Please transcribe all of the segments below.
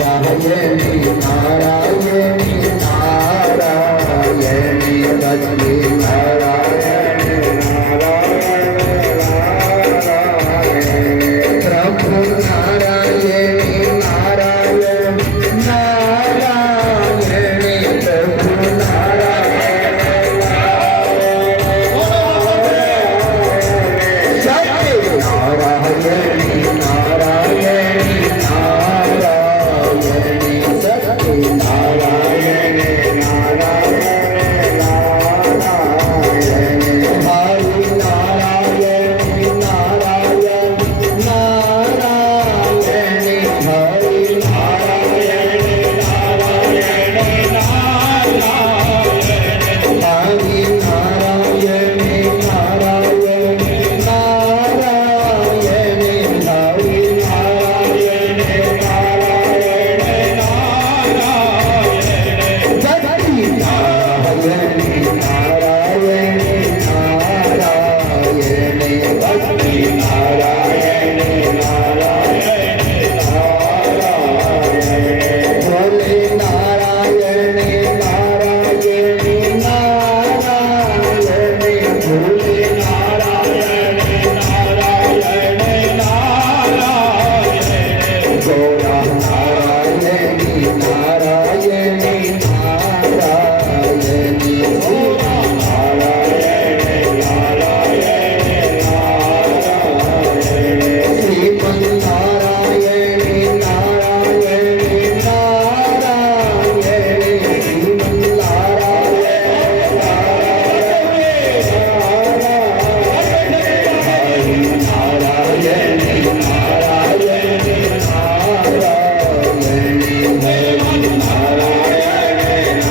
नारायणी नारायणी नारायणी भक्ति नारायणी नारायणी प्रभु नारायणी नारायण नारायणी प्रभु नारायण सत्य नारायणी नारायणी नारायणी सत्य नारायणी नारायण नारायणी हरि नारायणी नारायण नारायणी हरि नारायणी नारायण नारायणी हरि नारायणी नारायण नारायणी हरि नारायणी नारायण भक्ति नारायणी नारायणी नारायणी भक्ति नारायणी नारायणी नारायण भोले नारायणी नारायणी नारायणी भोले नारायणी नारायणी नारायण गौरा नारायणी नारायणी नारायणी गौरा नारायणी नारायणी नारायणी श्रीमन नारायणी नारायणी नारायणी श्रीमन नारायणी नारायणी नारायणी नारायणी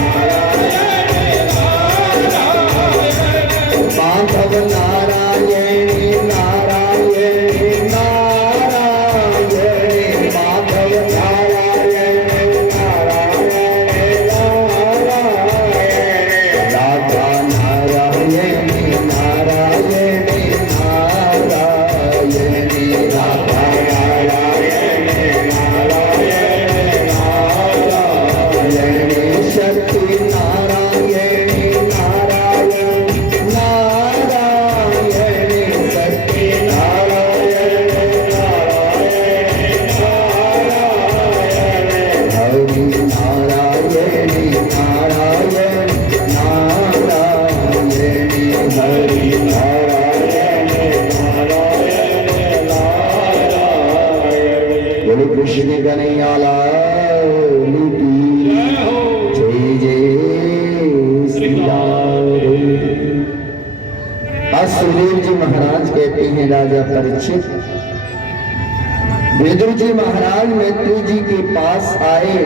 नारायणी माधव नारायणी नारायणी नारायणी माधव नारायणी नारायणी नारायणी राधा नारायणी नारायणी नारायणी राधा नारायणी नारायणी नारायणी शक्ति नारायणी नारायण नारायणी शक्ति नारायणी नारायणी हरि नारायणी नारायण नारायणी हरि नारायणी नारायणी बोलो कृष्ण कन्हैया लाल की जय जय श्री राम। आज सुखदेव जी महाराज कहते हैं राजा परीक्षित विदुर जी महाराज मैत्री जी के पास आए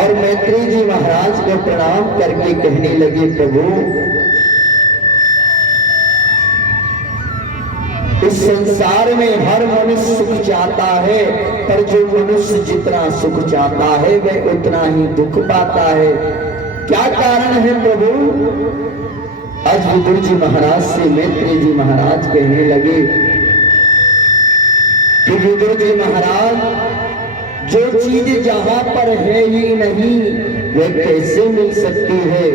और मैत्री जी महाराज को प्रणाम करके कहने लगे प्रभु इस संसार में हर मनुष्य सुख चाहता है पर जो मनुष्य जितना सुख चाहता है वह उतना ही दुख पाता है। क्या कारण है प्रभु? आज विदुर जी महाराज से मैत्री जी महाराज कहने लगे कि विदुर जी महाराज जो चीज जहां पर है ही नहीं वह कैसे मिल सकती है?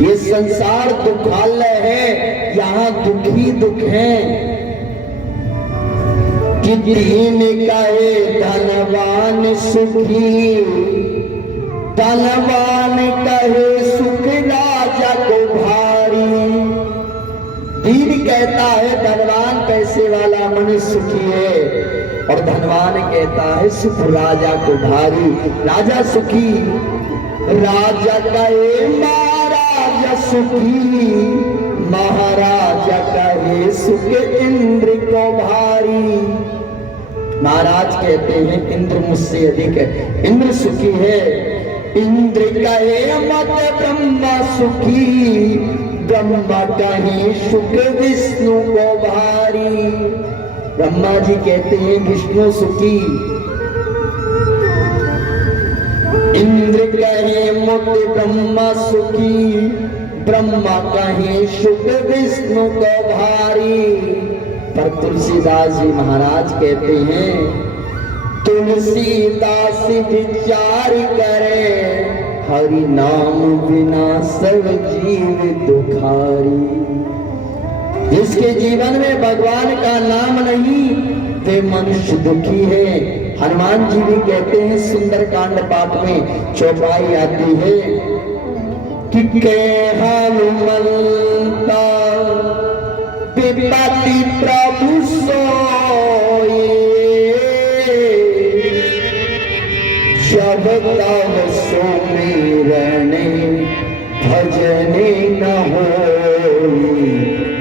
ये संसार दुखालय है, यहाँ दुख ही दुख है। कि दीन कहे धनवान सुखी, धनवान कहे सुख राजा को भारी। दीन कहता है धनवान पैसे वाला मनुष्य सुखी है और धनवान कहता है सुख राजा को भारी। राजा सुखी, राजा कहे महाराजा सुखी, महाराजा कहे सुख इंद्र को भारी। महाराज कहते हैं इंद्र मुझसे अधिक है, इंद्र सुखी है। इंद्र कहे मत ब्रह्मा सुखी, ब्रह्मा कहे सुख विष्णु को भारी। ब्रह्मा जी कहते हैं विष्णु सुखी, इंद्र कहे मुख ब्रह्मा सुखी, ब्रह्मा कहे सुख विष्णु को भारी। पर तुलसीदास जी महाराज कहते हैं, तुलसीदास विचार करे, हरि नाम बिना सब जीव दुखारी। जिसके जीवन में भगवान का नाम नहीं वे मनुष्य दुखी है। हनुमान जी भी कहते हैं, सुंदरकांड पाठ में चौपाई आती है कि के हनुमंता विपत्ति प्रभु सोए, जब तब सुमिरने भजने न होई,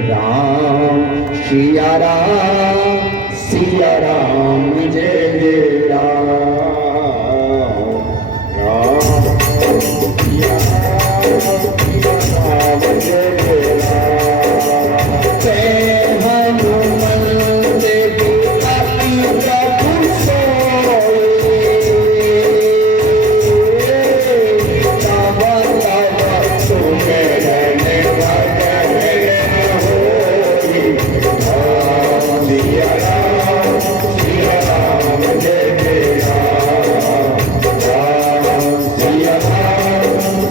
राम सिया राम जय जय राम, राम सिया राम जय जय राम। हनुमंत विपत्ति प्रभु सोए, तब तब सुमिरने भजने न होई, राम सिया राम जय जय राम, राम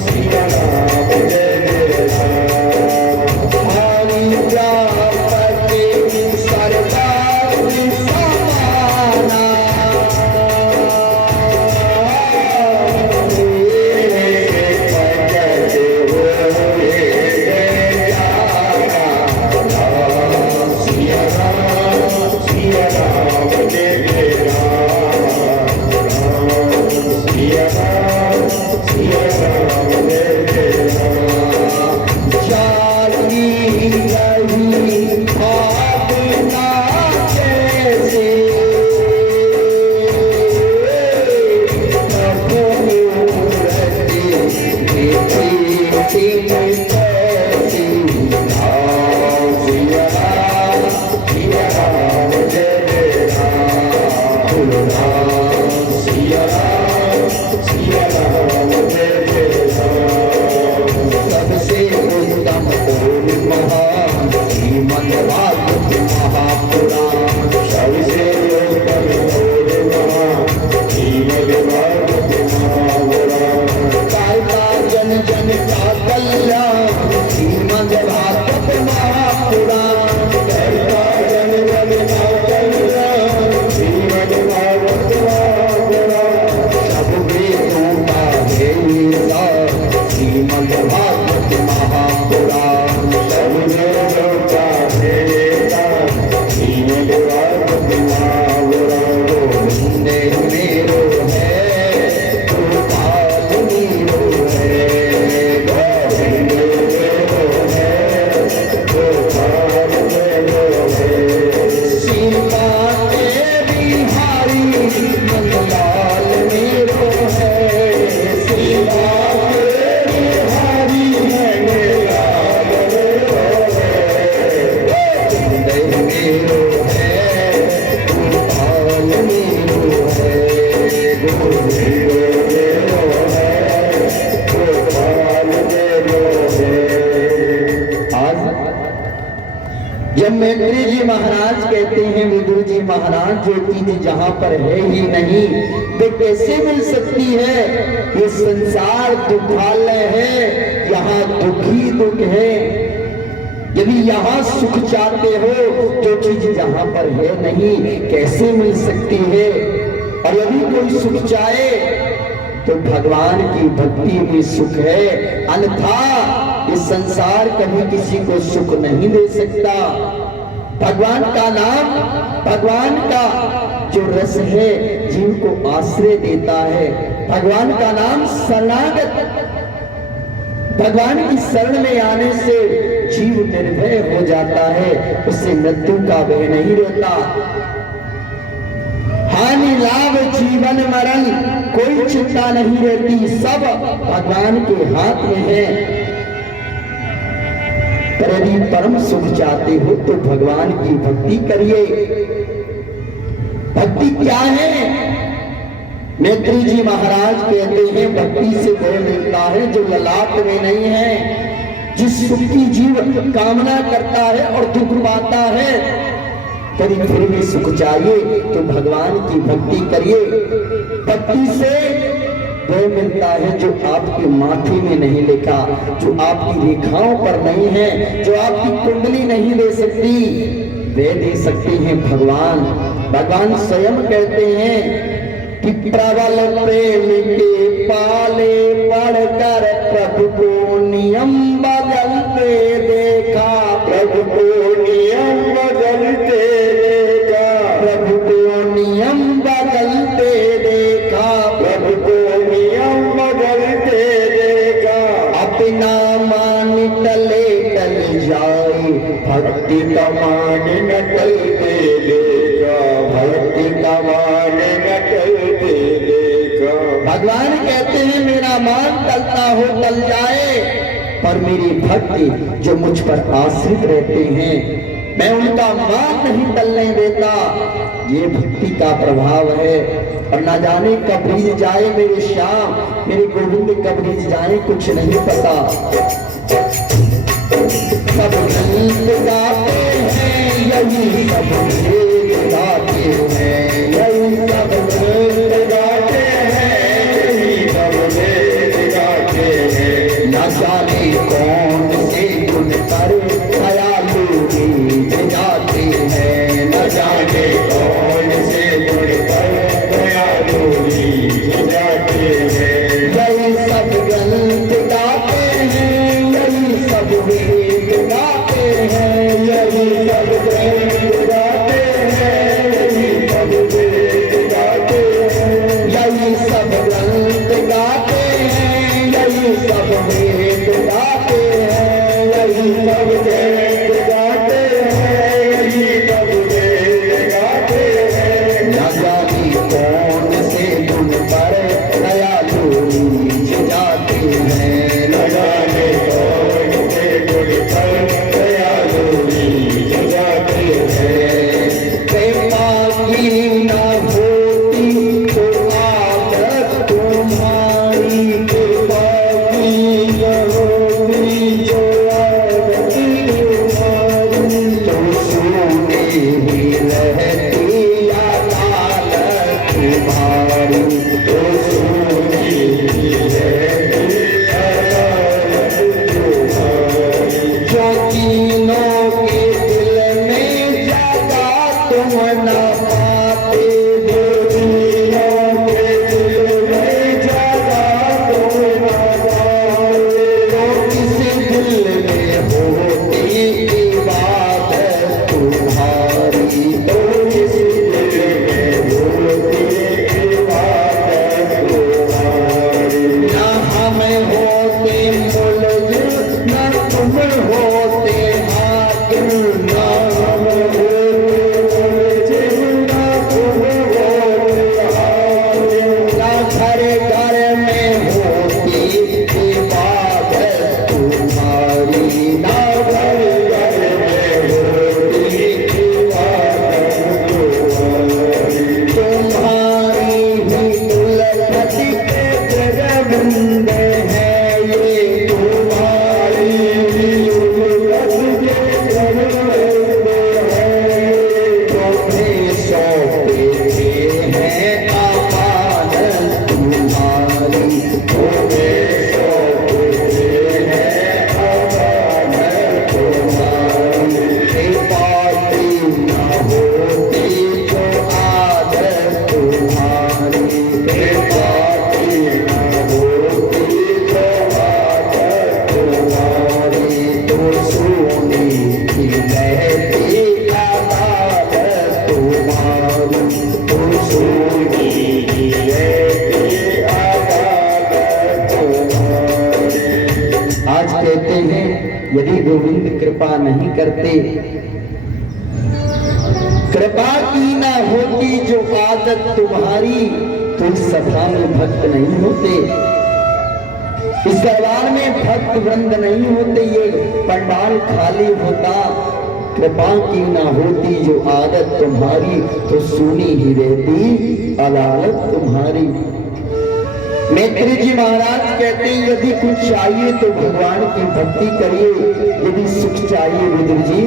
सिया राम जय जय राम। हरि प्रापति सरकार समाना, भजत होए जाना, राम सिया राम जय जय राम, राम सिया राम जय जय राम। जाती रही भावना कैसे, प्रभु मूर्ति देखी कैसी, राम सिया राम जय जय राम, राम सिया राम जय जय राम। सबसे उत्तम और महान श्रीमद् भागवत महापुराण, सबसे उत्तम और महान श्रीमद् भागवत महापुराण। गाता जन जन का कल्याण श्रीमद् भागवत महापुराण, गाता जन जन का कल्याण श्रीमद् भागवत महापुराण। सब वेदों का भेदा श्रीमद् भागवत महापुराण, सब वेदों का भेदा श्रीमद् भागवत महापुराण। गोविंदे मेरो है गोपाल मेरो है, गोविंदे मेरो है गोपाल मेरो है, श्रीकांते बिहारी नंदलाल मेरो है, श्रीकांते बिहारी नंदलाल मेरो है, गोविंदे मेरो है गोपाल मेरो है, गोविंदे मेरो है गोपाल मेरो है। आज जब मैत्री जी महाराज कहते हैं, विदुर जी महाराज, जो चीज जहां पर है ही नहीं वे कैसे मिल सकती है। ये संसार दुखालय है, यहाँ दुख ही दुख है। यदि यहाँ सुख चाहते हो जो चीज जहां पर है नहीं कैसे मिल सकती है। और यदि कोई सुख चाहे तो भगवान की भक्ति में सुख है, अन्यथा इस संसार कभी किसी को सुख नहीं दे सकता। भगवान का नाम, भगवान का जो रस है जीव को आश्रय देता है। भगवान का नाम शरणागत, भगवान की शरण में आने से जीव निर्भय हो जाता है, उसे मृत्यु का भय नहीं रहता। हानि लाभ जीवन मरण कोई चिंता नहीं रहती, सब भगवान के हाथ में है। पर यदि परम सुख चाहते हो तो भगवान की भक्ति करिए। भक्ति क्या है? मैत्री जी महाराज कहते हैं, भक्ति से वो मिलता है जो ललाट में नहीं है। जिस सुख की जीव कामना करता है और दुख पाता है, यदि फिर भी सुख चाहिए तो भगवान की भक्ति करिए। भक्ति से वह मिलता है जो आपके माथे में नहीं लिखा, जो आपकी रेखाओं पर नहीं है, जो आपकी कुंडली नहीं दे सकती, वे दे सकते हैं भगवान। भगवान स्वयं कहते हैं कि प्रबल प्रेम के पाले पढ़कर प्रभु को नियम बदलते देखा, प्रभु को नियम बदलते देखा, प्रभु को नियम बदलते देखा, प्रभु को नियम बदलते देखा। अपना मान टले टल जाए, भक्ति का मान न टलते देखा, भक्ति का मान न टलते देखा। भगवान कहते हैं मेरा मान टलता हो टल जाए, पर मेरी भक्ति जो मुझ पर आश्रित रहते हैं मैं उनका मान नहीं टलने देता। ये भक्ति का प्रभाव है। और ना जाने कब बीत जाए मेरे श्याम, मेरे गोविंद कब बीत जाए कुछ नहीं पता। सब गीत गाते हैं यही सब गीत गाते हैं, यही सब गीत गाते हैं, यही सब गीत गाते हैं। न जाने कौन से गुण पर दयालु गीत गाते हैं, न जाने कौन से गुण पर दयालु गीत गाते हैं। यही सब गीत गाते हैं, यही सब गीत गाते हैं, यही सब गीत गाते हैं, यही सब गीत गाते हैं। यही सब गीत गाते हैं, यही सब गीत गाते हैं, यही सब गीत गाते हैं, यही सब गीत गाते हैं। न जाने कौन से गुण पर दयालु गीत गाते हैं, न जाने कौन से गुण पर दयालु गीत गाते हैं। कृपा की न होती तो आदत तुम्हारी, कृपा की न होती तो आदत तुम्हारी, तो सुने ही रहती अदालत तुम्हारी, तो सुने ही रहती अदालत तुम्हारी। जो तीनों के दिल में जगा तुम न पाते, जो तीनों के दिल में जगा तुम न पाते, तो किस दिल में होती इबादत तुम्हारी, तो किस दिल में होती इबादत तुम्हारी। न हम होते मुल्ज़िम, न तुम होते हाकिम, न हम होते मुल्ज़िम, न तुम होते हाकिम। न घर घर में होती इबादत तुम्हारी, न घर घर में होती इबादत तुम्हारी। तुम्हारी ही उल्फत के जगबंद है ये, तुम्हारी ही उल्फत के जगबंद है। तुम्हें सौंपे हैं अमानत तुम्हारी, तुम्हें सौंपे हैं अमानत तुम्हारी। कृपा की न होती तो आदत तुम्हारी, कृपा की न होती तो आदत तुम्हारी, तो सोनी की रहती अदालत तुम्हारी, तो सोनी की रहती अदालत तुम्हारी। आज कहते हैं यदि गोविंद कृपा नहीं करते, कृपा की ना होती जो आदत तुम्हारी, तो इस सभा में भक्त नहीं होते, इस दरबार में भक्त वृंद नहीं होते, ये पंडाल खाली होता। कृपा की ना होती जो आदत तुम्हारी, तो सुनी ही रहती अदालत तुम्हारी। मैत्री जी महाराज कहते हैं यदि कुछ चाहिए तो भगवान की भक्ति करिए, यदि सुख चाहिए विदुर जी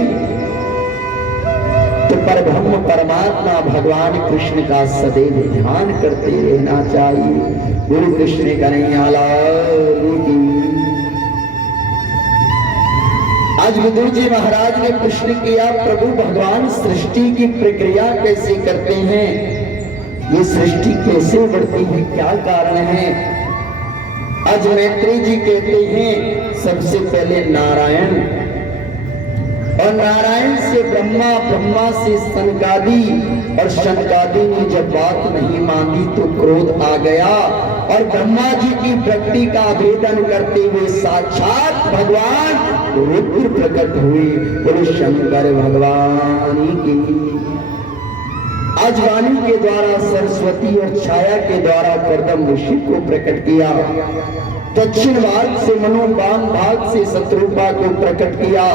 तो परब्रह्म परमात्मा भगवान कृष्ण का सदैव ध्यान करते रहना चाहिए। गुरु कृष्ण कन्हैया लाल की। आज विदुर जी महाराज ने प्रश्न किया, प्रभु भगवान सृष्टि की प्रक्रिया कैसे करते हैं, ये सृष्टि कैसे बढ़ती है, क्या कारण है? आज मैत्री जी कहते हैं सबसे पहले नारायण, और नारायण से ब्रह्मा, ब्रह्मा से शनकादि, और शनकादि ने जब बात नहीं मानी तो क्रोध आ गया, और ब्रह्मा जी की भक्ति का भेदन करते हुए साक्षात भगवान रुद्र प्रकट हुए। बोलो शंकर भगवान की। आज वाणी के द्वारा सरस्वती और छाया के द्वारा कर्दम ऋषि को प्रकट किया, दक्षिण भाग से मनो, वाम भाग से शत्रुपा को प्रकट किया।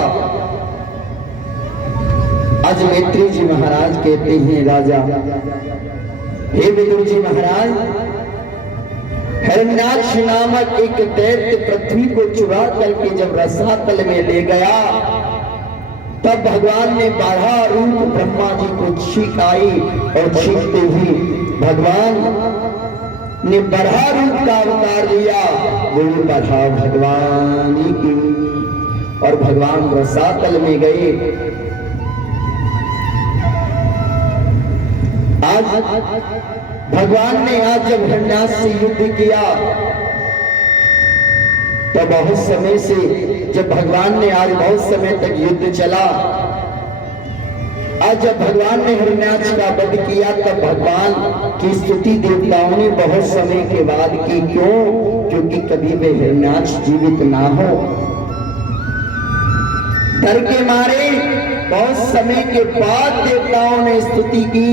आज मैत्री जी महाराज कहते हैं, राजा हे विदुर जी महाराज, हिरण्याक्ष नामक एक दैत्य पृथ्वी को चुरा करके जब रसातल में ले गया, तब भगवान ने 12 रूप ब्रह्मा जी को छींक आई, और छींकते ही भगवान ने 12 रूप का अवतार लिया। बोलो बढ़ा भगवान की। और भगवान रसातल में गए। आज भगवान ने आज जब हिरण्याक्ष से युद्ध किया, तो बहुत समय से, जब भगवान ने आज बहुत समय तक युद्ध चला, आज जब भगवान ने हिरण्याक्ष का वध किया, तब भगवान की स्तुति देवताओं ने बहुत समय के बाद की। क्यों? क्योंकि कभी वे हिरण्याक्ष जीवित ना हो। डर के मारे बहुत समय के बाद देवताओं ने स्तुति की।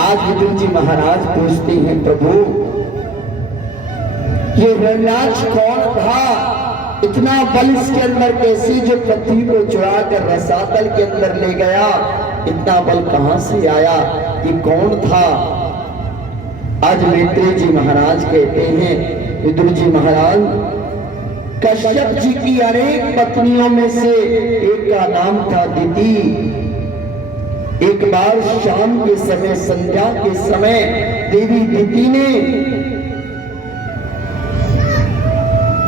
आज विदुर जी महाराज पूछते हैं, प्रभु ये हिरण्याक्ष कौन था? इतना बल इसके अंदर कैसे, जो पृथ्वी को चुरा कर रसातल के अंदर ले गया? इतना बल कहां से आया? ये कौन था? आज मैत्री जी महाराज कहते हैं, विदुर जी महाराज, कश्यप जी की अनेक पत्नियों में से एक का नाम था दिति। एक बार शाम के समय, संध्या के समय, देवी दिति ने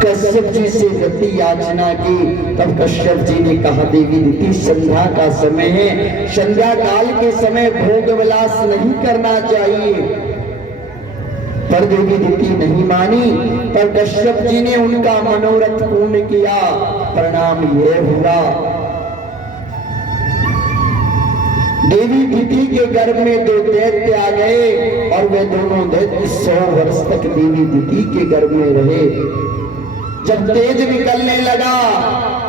कश्यप जी से रति याचना की। तब कश्यप जी ने कहा, देवी दिति, संध्या का समय है, संध्या काल के समय भोग विलास नहीं करना चाहिए। पर देवी दिति नहीं मानी। पर कश्यप जी ने उनका मनोरथ पूर्ण किया। परिणाम यह हुआ, देवी दिति के गर्भ में 2 दैत्य आ गए, और वे दोनों दैत्य 100 वर्ष तक देवी दिति के गर्भ में रहे। जब तेज निकलने लगा,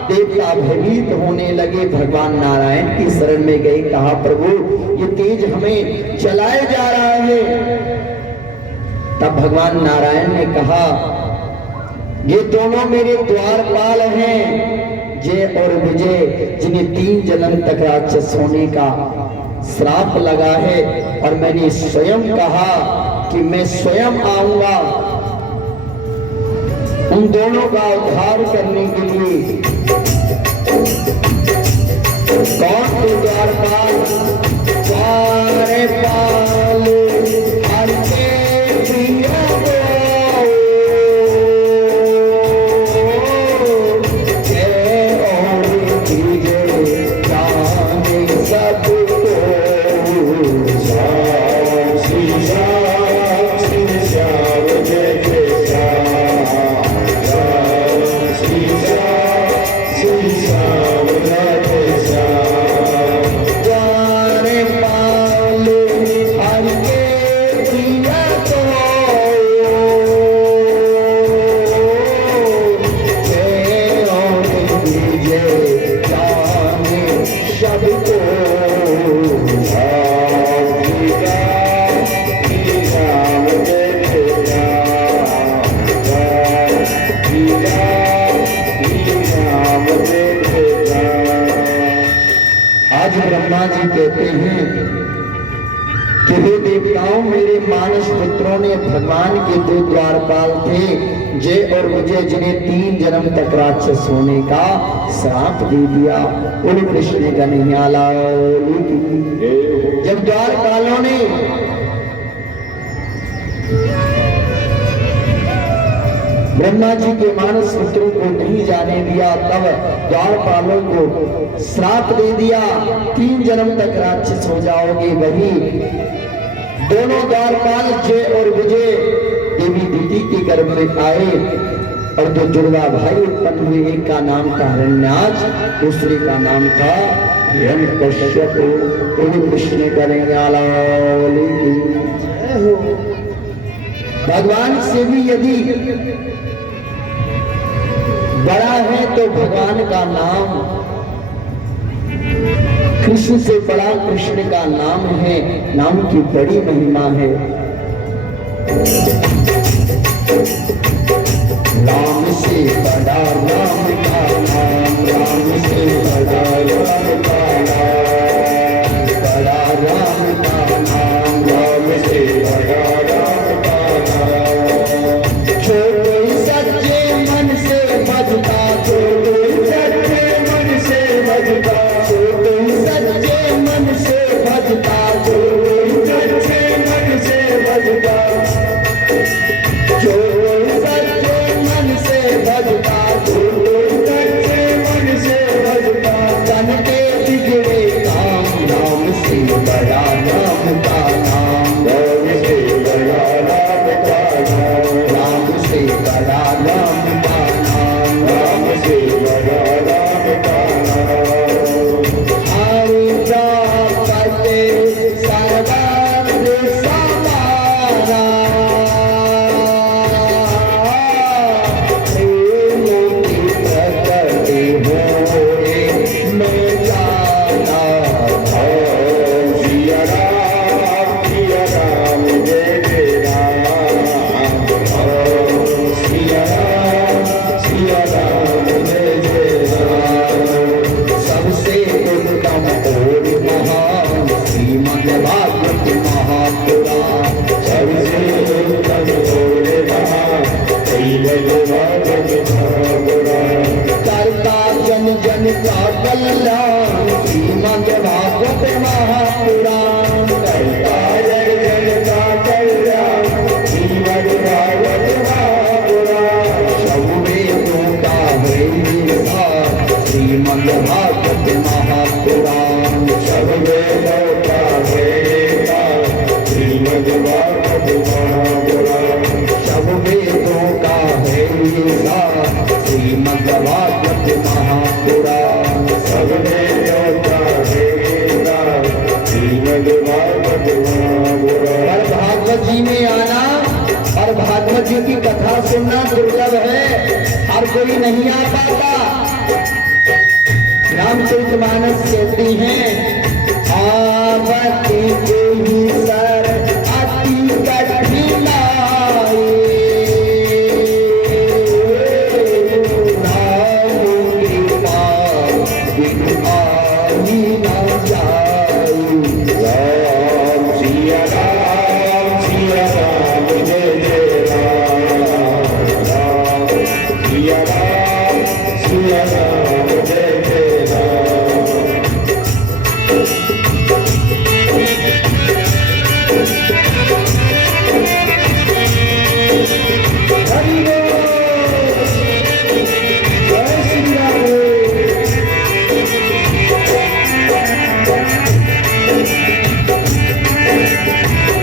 देवता भयभीत होने लगे, भगवान नारायण की शरण में गए। कहा, प्रभु ये तेज हमें जलाए जा रहा है। तब भगवान नारायण ने कहा, ये दोनों मेरे द्वारपाल हैं, जय और विजय, जिन्हें 3 जन्म तक राक्षस होने का श्राप लगा है। और मैंने स्वयं कहा कि मैं स्वयं आऊंगा उन दोनों का उद्धार करने के लिए। कौन थे द्वारपाल? द्वारपाल हर के प्रिय कहते हैं कि हे देवताओं, मेरे मानस पुत्रों ने भगवान के 2 द्वारपाल थे, जय और विजय, जिन्हें 3 जन्म तक राक्षस होने का श्राप दे दिया। उन कृष्ण कन्हैया लाल की। जब द्वारपालों ने ब्रह्मा जी के मानस पुत्रों को नहीं जाने दिया, तब द्वारपालों को श्राप दे दिया, 3 जन्म तक राक्षस हो जाओगे। वही दोनों द्वारपाल जय और विजय देवी दीदी के गर्भ में आए और दो जुड़वा भाई उत्पन्न हुए। एक का नाम था हिरण्याक्ष, दूसरे का नाम था हिरण्यकश्यप। कृष्ण करेंगे आलावली की जय हो। भगवान से भी यदि बड़ा है तो भगवान का नाम, कृष्ण से बड़ा कृष्ण का नाम है, नाम की बड़ी महिमा है। राम से बड़ा राम का नाम, राम से बड़ा राम का नाम, बड़ा राम का नाम, राम से बड़ा राम का नाम। छोटे सच्चे मन से भजता, छोटे सच्चे मन से भजता, छोटे सच्चे मन से भजता, छोटे सच्चे मन से भजता, छोटे सच्चे मन से भजता, छोटे सच्चे मन से भजता। तन के बिगड़े काम, राम से बड़ा राम का नाम, राम से बड़ा राम का नाम, राम से बड़ा राम का नाम, राम से बड़ा राम का नाम। हरि जापते सर्वत्र समाना, प्रेम की प्रकटी होए मैं जाना था। सिया राम जय जय राम, सिया राम जय जय राम। सबसे उत्तम और महान श्रीमद् भागवत महापुराण, सबसे उत्तम और महान श्रीमद् भागवत महापुराण। करता जन जन का कल्याण श्रीमद् भागवत महापुराण, करता जन जन का कल्याण श्रीमद् भागवत महापुराण। सब वेदों का है विस्तार श्रीमद् भागवत महापुराण, सब वेदों का है विस्तार श्रीमद् भागवत महापुराण, सब वेदों का है विस्तार श्रीमद् भागवत महापुराण, सब वेदों का है विस्तार श्रीमद् भागवत महापुराण। पर भागवत जी में आना और भागवत जी की कथा सुनना दुर्लभ है, हर कोई नहीं आ पाता। रामचरितमानस कहती हैं, आवती देही सर अति कठिनाई, राम कृपा बिनु आही न जाई। राम सिया राम जय जय राम, राम सिया राम जय जय राम। हरि बोल, जय श्री राम।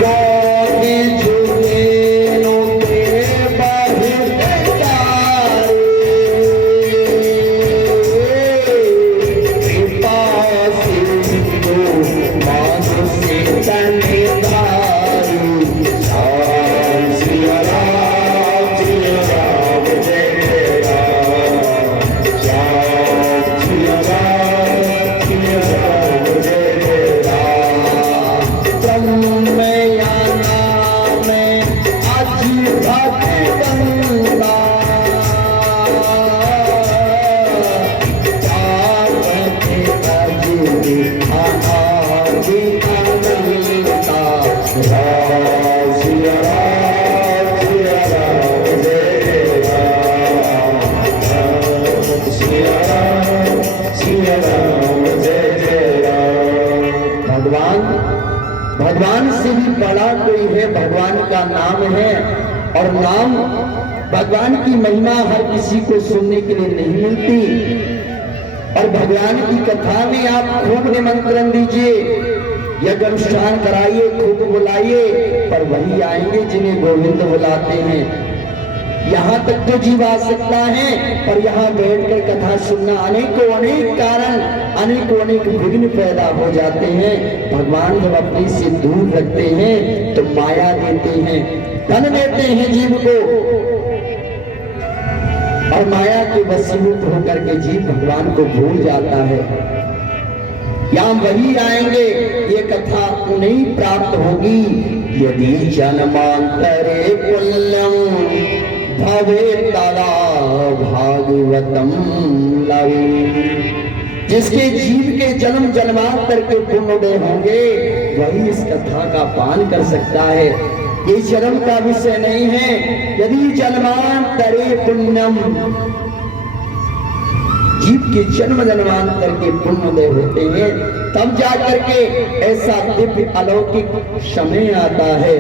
गौरी झूलेनों के बहुत प्यारे, कृपा सिंधु माधु से तने धारी। राम सिया राम जय जय राम, राम सिया राम जय जय राम। ब्रह्मयाना में अजी भगवंता, जापते अजी अनादि अनंता। राम सिया राम जय जय राम, राम सिया राम जय जय राम। भगवान भगवान से भी बड़ा कोई है, भगवान का नाम है। और नाम भगवान की महिमा हर किसी को सुनने के लिए नहीं मिलती। और भगवान की कथा में आप खूब निमंत्रण दीजिए, यज्ञ अनुष्ठान कराइए, खूब बुलाइए, पर वही आएंगे जिन्हें गोविंद बुलाते हैं। यहाँ तक तो जीव आ सकता है, पर यहाँ बैठकर कथा सुनना अनेकों अनेक कारण, अनेकों अनेक विघ्न पैदा हो जाते हैं। भगवान जब अपने से दूर रखते हैं तो माया देते हैं, धन देते हैं जीव को, और माया के वशीभूत होकर के जीव भगवान को भूल जाता है। यहाँ वही आएंगे, ये कथा उन्हें प्राप्त होगी। यदि जन्मांतरे पुण्यम भवे तदा भागवतम लवे। जिसके जीव के जन्म जन्मांतर के पुण्योदय होंगे वही इस कथा का पान कर सकता है। ये जन्म का विषय नहीं है। यदि जन्मांतरे पुण्यम, जीव के जन्म जन्मांतर के पुण्योदय होते हैं, तब जाकर के ऐसा दिव्य अलौकिक समय आता है।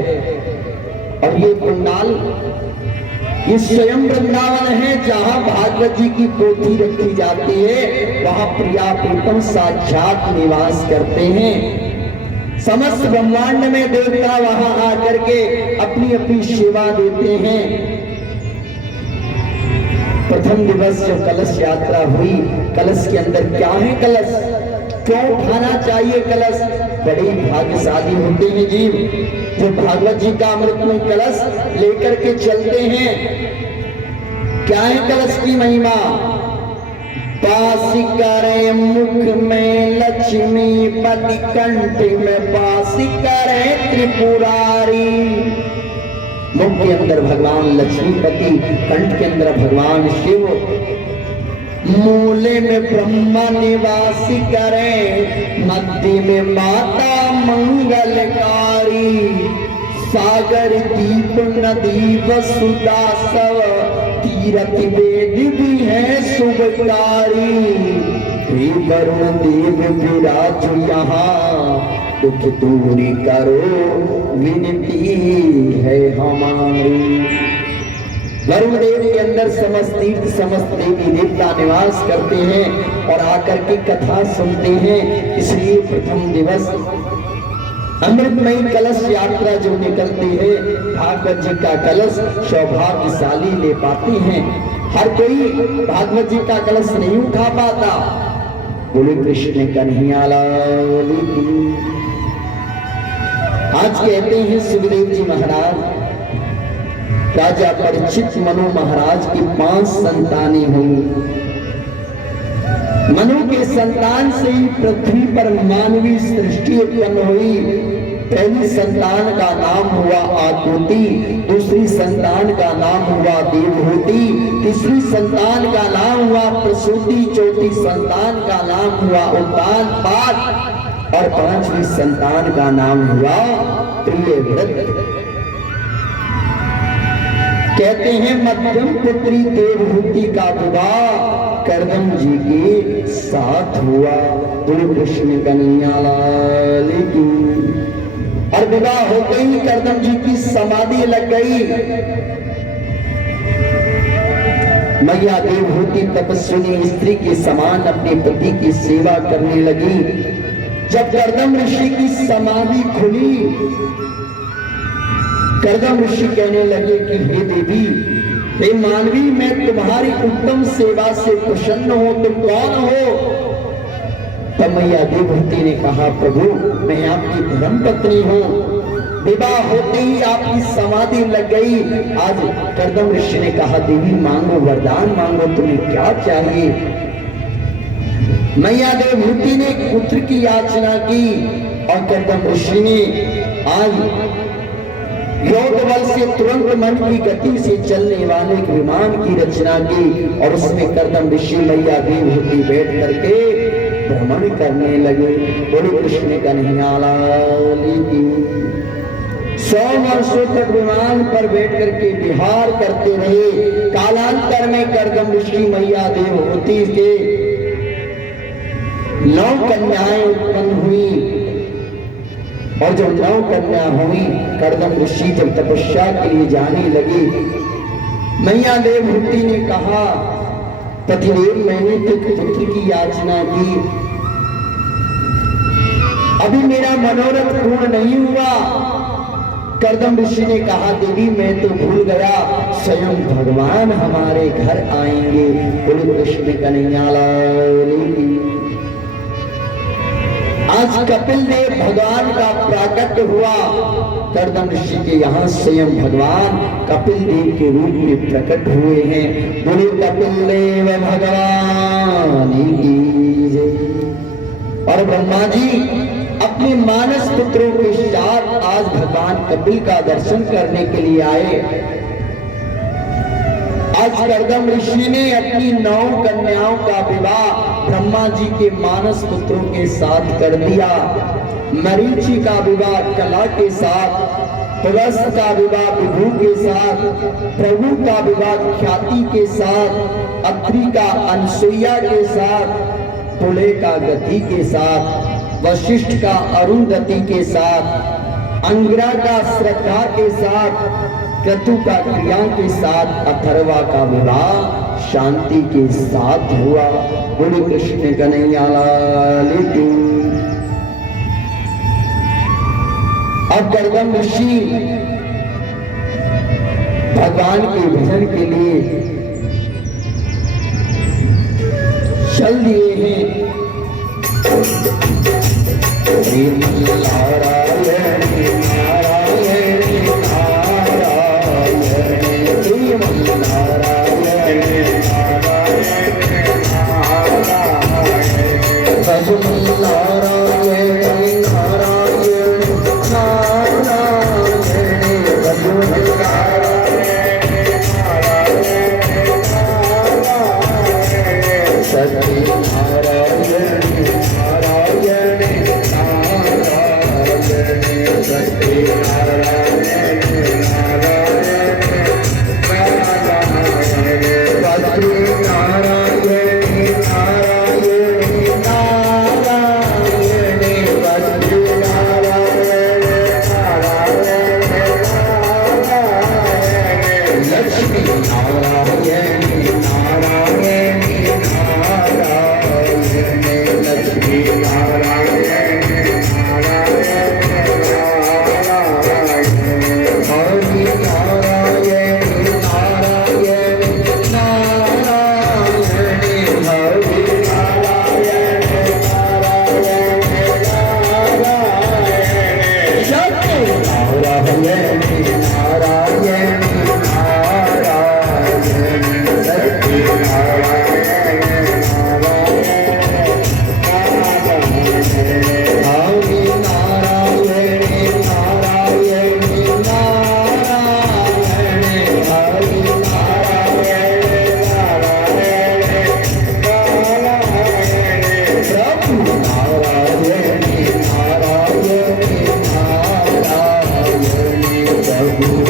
और ये पुण्डाल, ये स्वयं वृंदावन है, जहां भागवत जी की पोथी रखी जाती है, वहां प्रिया प्रीतम साक्षात निवास करते हैं। समस्त ब्रह्मांड में देवता वहां आकर के अपनी अपनी सेवा देते हैं। प्रथम दिवस जो कलश यात्रा हुई, कलश के अंदर क्या है, कलश क्यों उठाना चाहिए, कलश बड़े भाग्यशाली होते हैं जीव जो भागवत जी का अमृतमय कलश लेकर के चलते हैं। क्या है कलश की महिमा? पासी करे मुख में लक्ष्मी पति, कंठ में पासी करे त्रिपुरारी। मुख के अंदर भगवान लक्ष्मीपति, कंठ के अंदर भगवान शिव, मूले में ब्रह्मा निवासी करे, मध्य में माता मंगलकारी। सागर दीप नदी वसुधा सब, तीरथ वेद भी है शुभकारी। हे वरुण देव विराजो यहाँ, दुख दूरी करो विनती है हमारी। वरुण देव के अंदर समस्त तीर्थ समस्त देवी देवता निवास करते हैं और आकर के कथा सुनते हैं। इसलिए प्रथम दिवस अमृतमयी कलश यात्रा जो निकलती है, भागवत जी का कलश सौभाग्यशाली ले पाते हैं। हर कोई भागवत जी का कलश नहीं उठा पाता। बोले कृष्ण कन्हैया लाल की। आज कहते हैं सुखदेव जी महाराज, राजा परीक्षित मनु महाराज की 5 संतानें हुई। मनु के संतान से ही पृथ्वी पर मानवीय सृष्टि उत्पन्न हुई। पहली संतान का नाम हुआ आकृति, दूसरी संतान का नाम हुआ देवहूति, तीसरी संतान का नाम हुआ प्रसूति, चौथी संतान का नाम हुआ उत्तानपाद और 5वीं संतान का नाम हुआ प्रियव्रत। कहते हैं मध्यम पुत्री देवहूति का विवाह कर्दम जी के साथ हुआ। बोलो कृष्ण कन्हैया लाल की। और विवाह होते ही कर्दम जी की समाधि लग गई। मैया देवहूति तपस्विनी स्त्री के समान अपने पति की सेवा करने लगी। जब कर्दम ऋषि की समाधि खुली, कर्दम ऋषि कहने लगे कि हे देवी, हे मानवी, मैं तुम्हारी उत्तम सेवा से प्रसन्न हूं, तुम कौन हो? तब मैया देवहूति ने कहा, प्रभु मैं आपकी धर्म पत्नी हूं। विवाह होते ही आपकी समाधि लग गई। आज कर्दम ऋषि ने कहा, देवी मांगो, वरदान मांगो, तुम्हें क्या चाहिए? मैया देवहूति ने पुत्र की याचना की और कर्दम ऋषि ने आज योग बल से तुरंत मन की गति से चलने वाले एक विमान की रचना की और उसमें कर्दम ऋषि मैया देवहूति बैठ करके भ्रमण करने लगे। बोलो कृष्ण कन्हैया लाल की। 100 वर्षों तक विमान पर बैठ करके विहार करते रहे। कालांतर में कर्दम ऋषि मैया देवहूति के 9 कन्याएं उत्पन्न हुई। और जब 9 कन्या हुई, कर्दम ऋषि जब तपस्या के लिए जाने लगे, मैया देवहूति ने कहा, पतिदेव मैंने तो पुत्र की याचना की, अभी मेरा मनोरथ पूर्ण नहीं हुआ। कर्दम ऋषि ने कहा, देवी मैं तो भूल गया, स्वयं भगवान हमारे घर आएंगे। बोलो कृष्ण कन्हैया लाल की। आज कपिल देव भगवान का प्राकट्य हुआ। कर्दम ऋषि के यहाँ स्वयं भगवान कपिल देव के रूप में प्रकट हुए हैं। बोलो कपिल देव भगवान की जय। और ब्रह्मा जी अपने मानस पुत्रों के साथ आज भगवान कपिल का दर्शन करने के लिए आए। आज कर्दम ऋषि ने अपनी 9 कन्याओं का विवाह ब्रह्मा जी के मानस पुत्रों के साथ कर दिया। मरीचि का विवाह कला के साथ, पुलस्त का विवाह विभु के साथ, प्रभु का विवाह ख्याति के साथ, अत्रि का अनसुईया के साथ, पुले का गति के साथ, वशिष्ठ का अरुंधति के साथ, अंगिरा का श्रद्धा के साथ, क्रतु का क्रिया के साथ, अथर्वा का विवाह शांति के साथ हुआ। बोलो कृष्ण कन्हैया लाल की। अब कर्दम ऋषि भगवान के भजन के लिए चल दिए हैं। नारायण नारायण प्रभु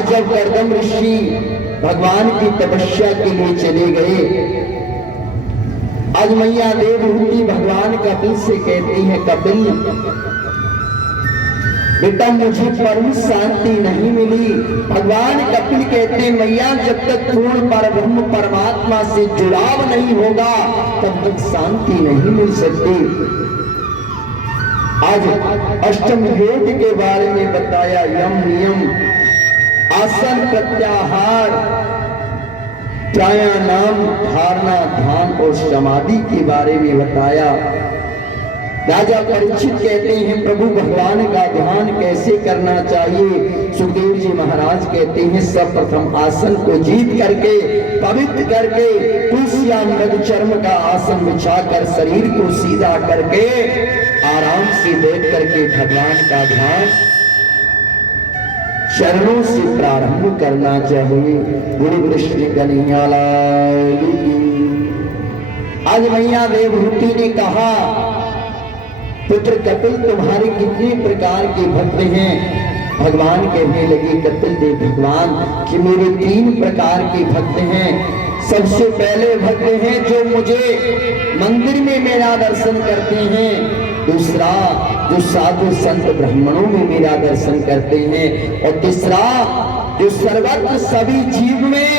आज जब कर्दम ऋषि भगवान की तपस्या के लिए चले गए, आज मैया देवहूति भगवान कपिल से कहती है, कपिल बेटा मुझे परम शांति नहीं मिली। भगवान कपिल कहते, मैया जब तक पूर्ण परब्रह्म परमात्मा से जुड़ाव नहीं होगा तब तक शांति नहीं मिल सकती। आज अष्टम योग के बारे में बताया, यम नियम, आसन प्रत्याहार, प्राणायाम, धारणा, ध्यान और समाधि के बारे में बताया। राजा परीक्षित कहते हैं, प्रभु भगवान का ध्यान कैसे करना चाहिए। सुखदेव जी महाराज कहते हैं, सर्वप्रथम आसन को जीत करके, पवित्र करके, तुलसी या मृग चर्म का आसन बिछाकर शरीर को सीधा करके आराम से बैठ करके भगवान का ध्यान चरणों से प्रारंभ करना चाहिए। गुरु कृष्ण कन्हैया लाल की। आज मैया देवहूति ने कहा, पुत्र कपिल तुम्हारे कितने प्रकार के भक्त हैं। भगवान कहने लगे, कपिल देव भगवान कि मेरे 3 प्रकार के भक्त हैं। सबसे पहले भक्त हैं जो मुझे मंदिर में मेरा दर्शन करते हैं, दूसरा जो साधु संत ब्राह्मणों में मेरा दर्शन करते हैं, और तीसरा जो सर्वत्र सभी जीव में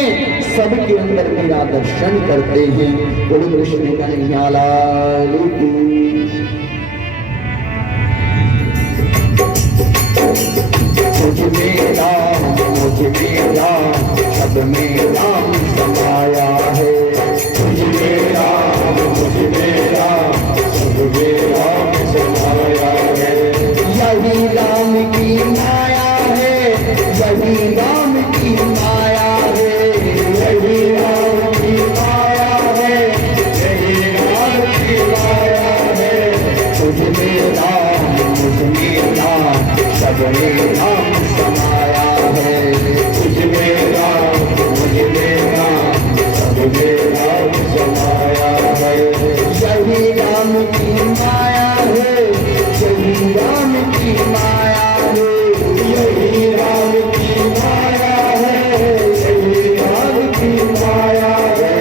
सबके अंदर मेरा दर्शन करते हैं। गुरु कृष्ण कन्हैया लाल की। मुझ में राम सब में राम समाया है। मुझ में राम सब में राम समाया है। यही राम की माया है, यही राम की माया है, यही राम की माया है, यही राम की माया है। मुझ में राम सब में राम समाया है। मुझ में राम सब में राम समाया है। यही राम की माया है, यही राम की माया है, यही राम की माया है, यही राम की माया है।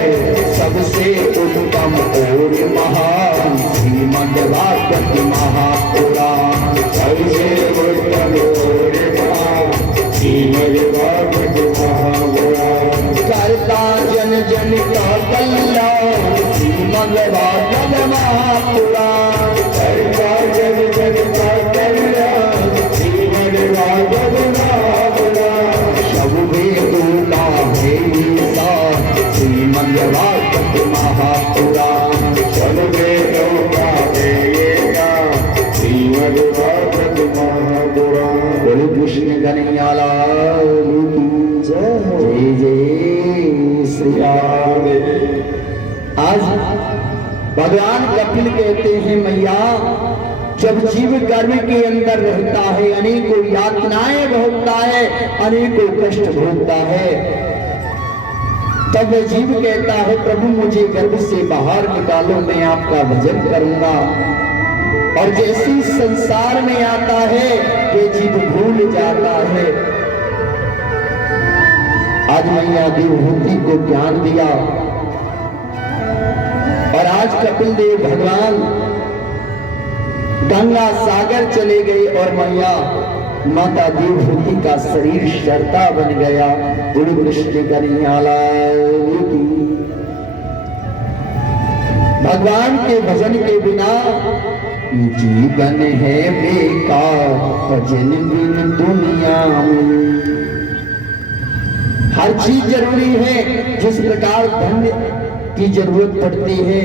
सबसे उत्तम और महान श्रीमद्भागवत महापुराण, सबसे उत्तम और महान श्रीमद्भागवत महापुराण। करता जन जन का कल्याण श्रीमद्भागवत महापुराण, करता जन जन का कल्याण श्रीमद्भागवत महापुराण। सब वेदों का है निशान श्रीमद्भागवत महापुराण, सब वेदों का है श्रीमद्भागवत महापुराण। बोलो कृष्ण कन्हैया लाल की जय। जय श्री राम। आज भगवान कपिल कहते हैं, मैया जब जीव गर्भ के अंदर रहता है, अनेकों यातनाएं भोगता है, अनेकों कष्ट भोगता है, तब वह जीव कहता है, प्रभु मुझे गर्भ से बाहर निकालो, मैं आपका भजन करूंगा। और जैसी संसार में आता है ये जीव भूल जाता है। आज मैया देवहूति को ज्ञान दिया और आज कपिल देव भगवान गंगा सागर चले गए और मैया माता देवहूति का शरीर शर्ता बन गया। गुरु कृष्ण कन्हैया लाल की। भगवान के भजन के बिना जीवन है बेकार, भजन बिन दुनिया में। हर चीज जरूरी है, जिस प्रकार धन की जरूरत पड़ती है,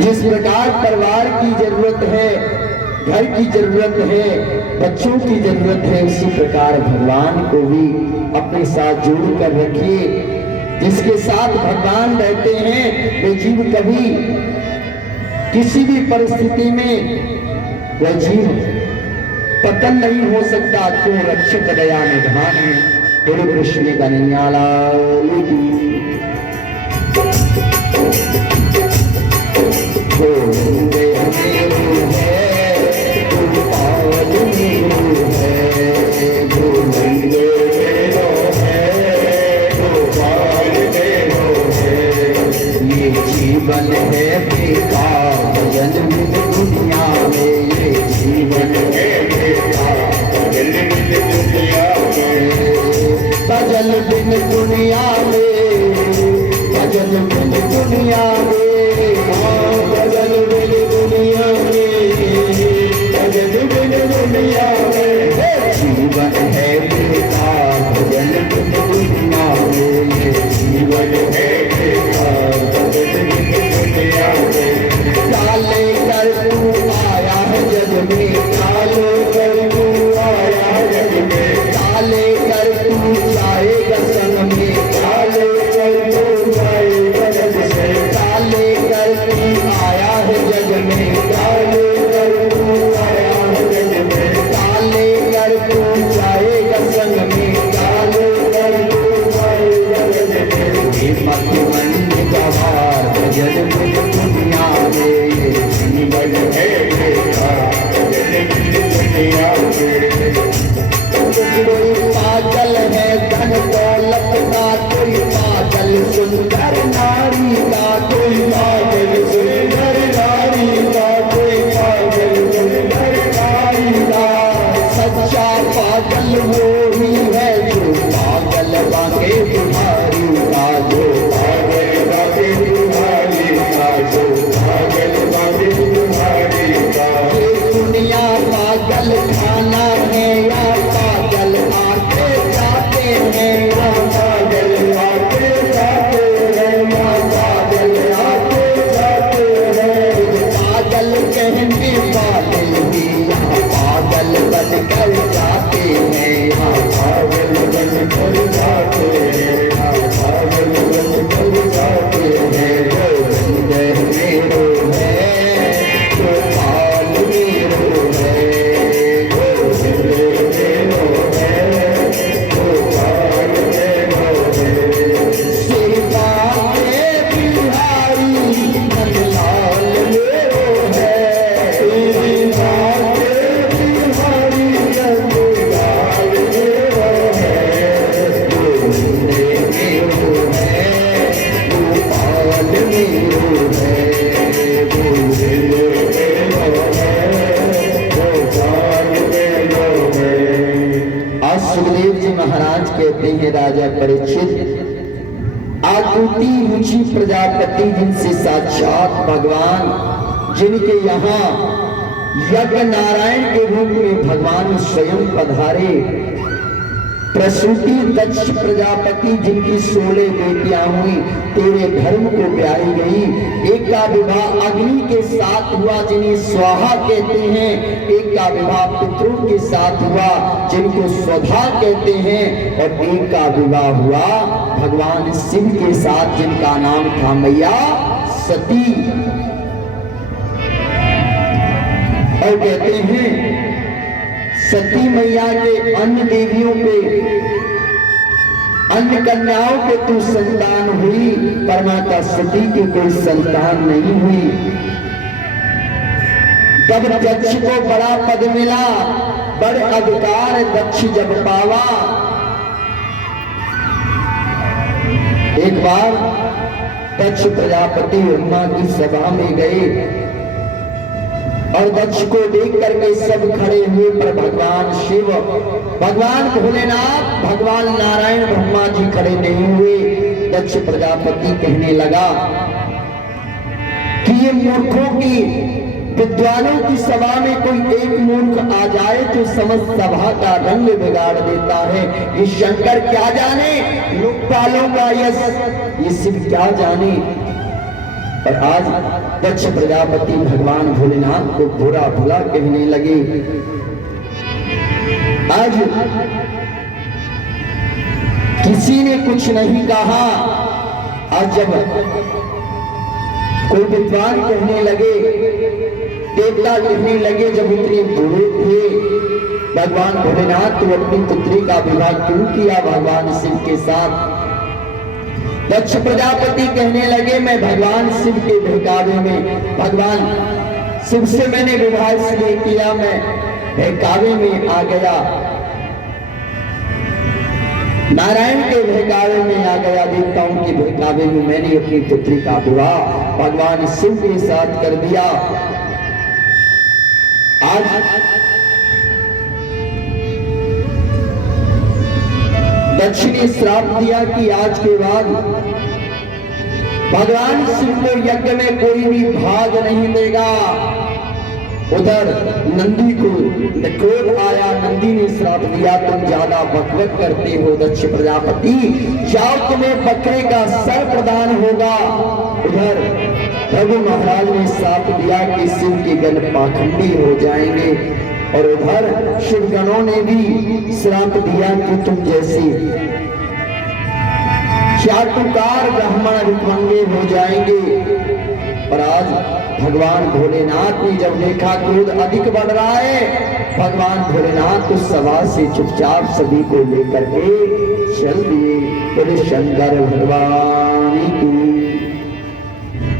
जिस प्रकार परिवार की जरूरत है, घर की जरूरत है, बच्चों की जरूरत है, उसी प्रकार भगवान को भी अपने साथ जोड़ कर रखिए। जिसके साथ भगवान रहते हैं वे जीव कभी किसी भी परिस्थिति में वह जीव पतन नहीं हो सकता, क्यों रक्षक दया निधान है। गुरु कृष्ण कन्हैया लाल की। है भजन बिन दुनिया में, भजन बिन दुनिया में, भजन बिन दुनिया में, जीवन है बेकार भजन बिन दुनिया में, जीवन है बेकार भजन बिन दुनिया में। काले कर तू आया है जग में, काले कर तू आया है जग में, काले कर तू जाएगा संग में, काले कर तू जाएगा जग में, काले कर तू आया है जग में, काले कर तू आया है जग में, काले कर तू जाएगा संग में, काले कर तू जाएगा जग में। हिम्मत मंद गवार भजन बिन दुनिया में, जीवन है बेकार भजन बिन दुनिया में। कोई पागल है धन दौलत का, कोई पागल सुंदर नारी का, कोई पागल सुंदर नारी का, कोई पागल सुंदर नारी का। सच्चा पागल वो ही है जो पागल बाके तुम्हारी का, जो पागल बाके तुम्हारी का, जो पागल बाके तुम्हारी का। ये दुनिया पागल खाना है या पागल आते जाते हैं, या पागल आते जाते हैं, या पागल आते जाते हैं। पागल कहने वाले भी यहाँ पागल बन कर जाते हैं, यहाँ पागल बन कर जाते हैं, यहाँ पागल बन कर जाते हैं। हृदय मेरो है तो पाल मेरो है, हृदय मेरो है तो पाल मेरो है। सेवा के बिहारी नंदलाल मेरो है, सेवा के बिहारी नंदलाल मेरो है। हृदय मेरो है तो पाल मेरो है, हृदय मेरो है तो पाल मेरो है। आज सुखदेव जी महाराज कहते हैं राजा परीक्षित, आकृति रुचि प्रजापति जिनसे साक्षात भगवान, जिनके यहाँ यज्ञ नारायण के रूप में भगवान स्वयं पधारे, प्रसूति दक्ष प्रजापति जिनकी 16 बेटियां हुई, तेरे धर्म को ब्याही गई। एक का विवाह अग्नि के साथ हुआ जिन्हें स्वाहा कहते हैं, एक का विवाह पितरों के साथ हुआ जिनको स्वधा कहते हैं, और एक का विवाह हुआ भगवान शिव के साथ जिनका नाम था मैया सती। और कहते हैं सती मैया के अन्य देवियों पे, अन्य कन्याओं पे तू संतान हुई, पर माता सती की कोई संतान नहीं हुई। तब दक्ष को बड़ा पद मिला, बड़े अधिकार दक्ष जब पावा। एक बार दक्ष प्रजापति ब्रह्मा की सभा में गए और दक्ष को देख करके सब खड़े हुए, पर भगवान शिव, भगवान भोलेनाथ, भगवान नारायण ब्रह्मा जी खड़े नहीं हुए। दक्ष प्रजापति कहने लगा कि ये मूर्खों की, विद्वानों की सभा में कोई एक मूर्ख आ जाए तो समस्त सभा का रंग बिगाड़ देता है। ये शंकर क्या जाने लोकपालों का यश, ये शिव क्या जाने। और आज दक्ष प्रजापति भगवान भोलेनाथ को बुरा भला कहने लगे। आज किसी ने कुछ नहीं कहा। आज जब कोई विद्वान कहने लगे, देवता कहने लगे, जब इतने बुरे थे भगवान भोलेनाथ तो अपनी पुत्री का विवाह क्यों किया भगवान शिव के साथ। दक्ष प्रजापति कहने लगे, मैं भगवान शिव के बहकावे में, भगवान शिव से मैंने विवाह इसलिए किया, मैं बहकावे में आ गया, नारायण के बहकावे में आ गया, देवताओं के बहकावे में मैंने अपनी पुत्री का विवाह भगवान शिव के साथ कर दिया। आज दक्ष ने श्राप दिया कि आज के बाद भगवान शिव को यज्ञ में कोई भी भाग नहीं देगा। उधर नंदी को क्रोध आया, नंदी ने श्राप दिया, तुम ज्यादा बकबक करते हो दक्ष प्रजापति, जाओ तुम्हें बकरे का सर प्रदान होगा। उधर प्रभु महाराज ने श्राप दिया कि शिव के गण पाखंडी हो जाएंगे, और उधर शिवगणों ने भी श्राप दिया कि तुम जैसे चाटुकार ब्राह्मण रुपंगे हो जाएंगे। पर आज भगवान भोलेनाथ ने जब देखा क्रोध अधिक बढ़ रहा है, भगवान भोलेनाथ उस सभा से चुपचाप सभी को लेकर के चल दिए। बोले शंकर भगवान की।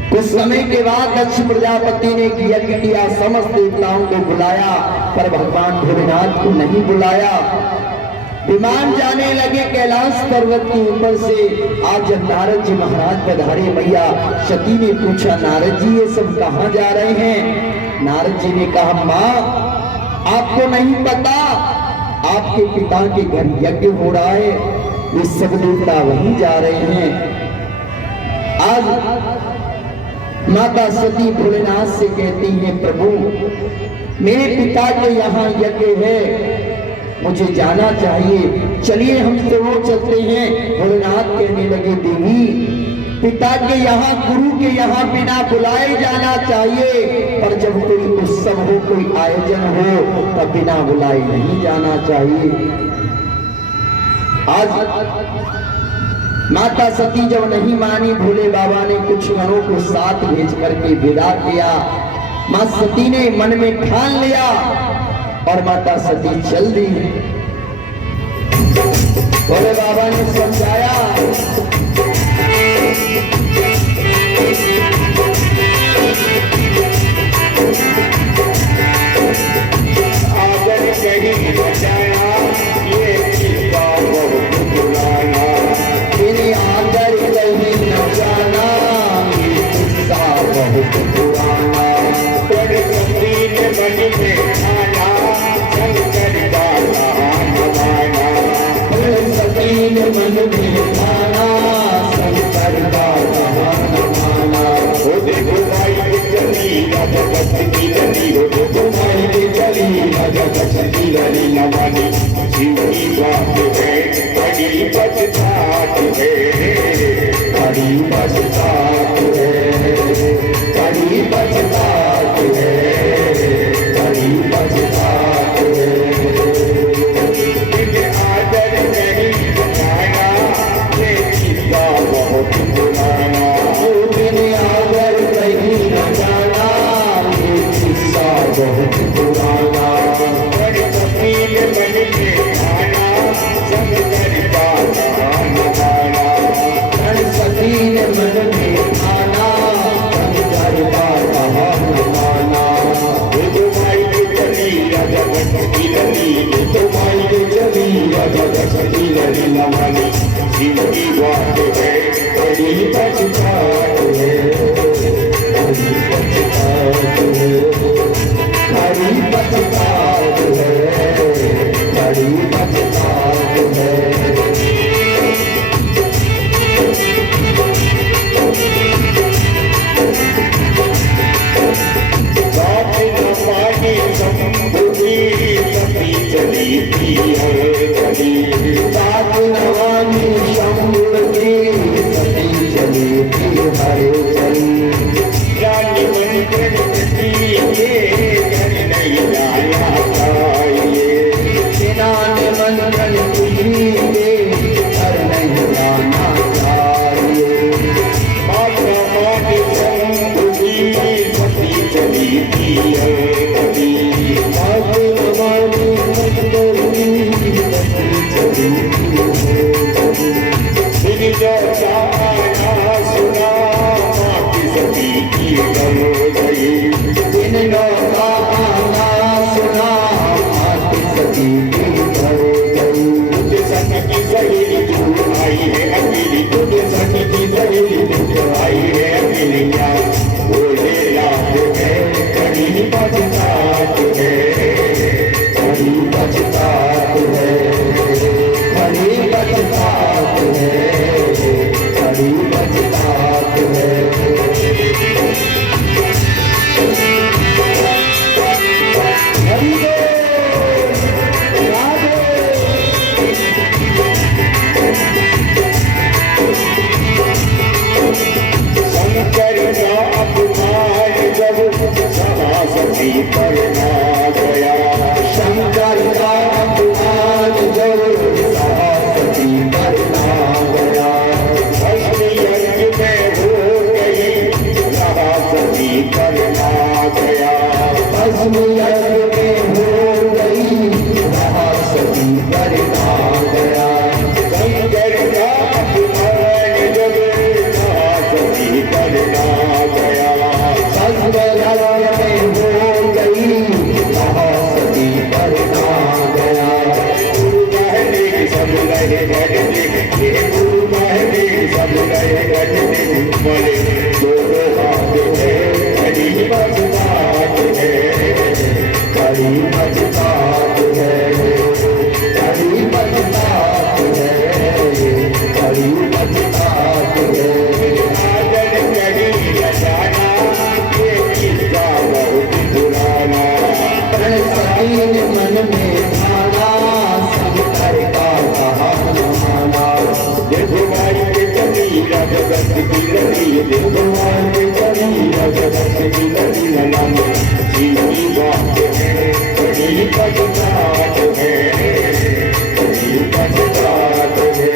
कुछ समय के बाद दक्ष प्रजापति ने यज्ञ किया, समस्त देवताओं को बुलाया, पर भगवान भोलेनाथ को नहीं बुलाया। विमान जाने लगे कैलाश पर्वत के ऊपर से। आज जब नारद जी महाराज पधारे, मैया सती ने पूछा, नारद जी ये सब कहाँ जा रहे हैं? नारद जी ने कहा, माँ आपको नहीं पता, आपके पिता के घर यज्ञ हो रहा है, ये सब देवता वहीं जा रहे हैं। आज माता सती भोलेनाथ से कहती है, प्रभु मेरे पिता के यहाँ यज्ञ है, मुझे जाना चाहिए, चलिए हम दोनों चलते हैं। भोलेनाथ कहने लगे, देवी पिता के यहाँ, गुरु के यहाँ बिना बुलाए जाना चाहिए, पर जब कोई उत्सव हो, कोई आयोजन हो, तब बिना बुलाए नहीं जाना चाहिए। आज माता सती जब नहीं मानी, भोले बाबा ने कुछ गणों को साथ भेज करके विदा किया। मां सती ने मन में ठान लिया और माता सती चल दी। भोले बाबा ने समझाया, आगर कहीं बचाया, ये किस्सा बहुत पुराना। तेरे आगर कहीं न जाना, ये किस्सा बहुत पुराना। सरस्वती ने मन में ठाना, शंकर का नाम माना। सरस्वती ने मन में ठाना, शंकर का नाम माना। हो देखो भाई चली जगत की लड़ी, हो देखो भाई चली जगत की लड़ी न मानी। शिव की बात है बड़ी बचतात है, बड़ी बचतात है, बड़ी बचतात है, बड़ी बचतात है। इनके आदर नहीं बचाना, ये किस्सा बहुत पुराना। तेरे आगर कहीं न जाना, ये किस्सा बहुत पुराना। सरस्वती ने मन में ठाना, शंकर का नाम माना। सरस्वती ने मन में ठाना, शंकर का नाम माना। तो भाई चली जगत की लड़ी, तो माई चली जगत की लड़ी न मानी। शिव की बात है बड़ी बचतात है, बड़ी बचतात है, बड़ी बचतात है, बड़ी बचतात है। साथ न पानी संभुवी, सती चली थी है चली। साथ नवानी शंभुर की, सती चली थी हरे चली। जानी मंत्र की ये घर नहीं जाना चाहिए। स्नान मंगल तुझी के घर नहीं जाना चाहिए। माता मानी संभुवी, सती चली थी है कभी। साथ नवानी शंभुर की, सती चली थी हरे चली। फिर जो चाहा सुना, माँ की सती की गम गई। दिन लौटा आना सुना, आती सती की घर गई। तुझे सन की सहेली तू आई है अकेली, तुझे सन की सहेली तू आई है अकेलिया। बोले लाभ है बड़ी बचतात है, बड़ी बचतात है, बड़ी बचतात है, बड़ी बचतात है। शंकर का अपमान जब सभासती करना गया, शंकर का अपमान जब सभासती करना गया, भस्म यज्ञ में हो गई सभासती करना गया, भस्म यज्ञ में हो गई सभासती करना गया, शंकर का अपमान जब सभासती करना गया, भस्म यज्ञ में हो गई सभासती करना गया, गुरु कहने सब रहे घटने, ये गुरु कहने सब रहे घटने, बोले दोनों हाथ है हरी बरसात है, हरी बरसात है, हरी बरसात है, हरी बरसात है, आदर करी बचाना ये किस्सा बहुत पुराना, प्रण सकीन मन में ठाना शंकर का कहा न माना, देखो भाई के कभी जगत की लड़ी, देखो भाई के कभी जगत की लड़ी नाम जीवी बात है, बड़ी बरसात है, बड़ी बरसात है,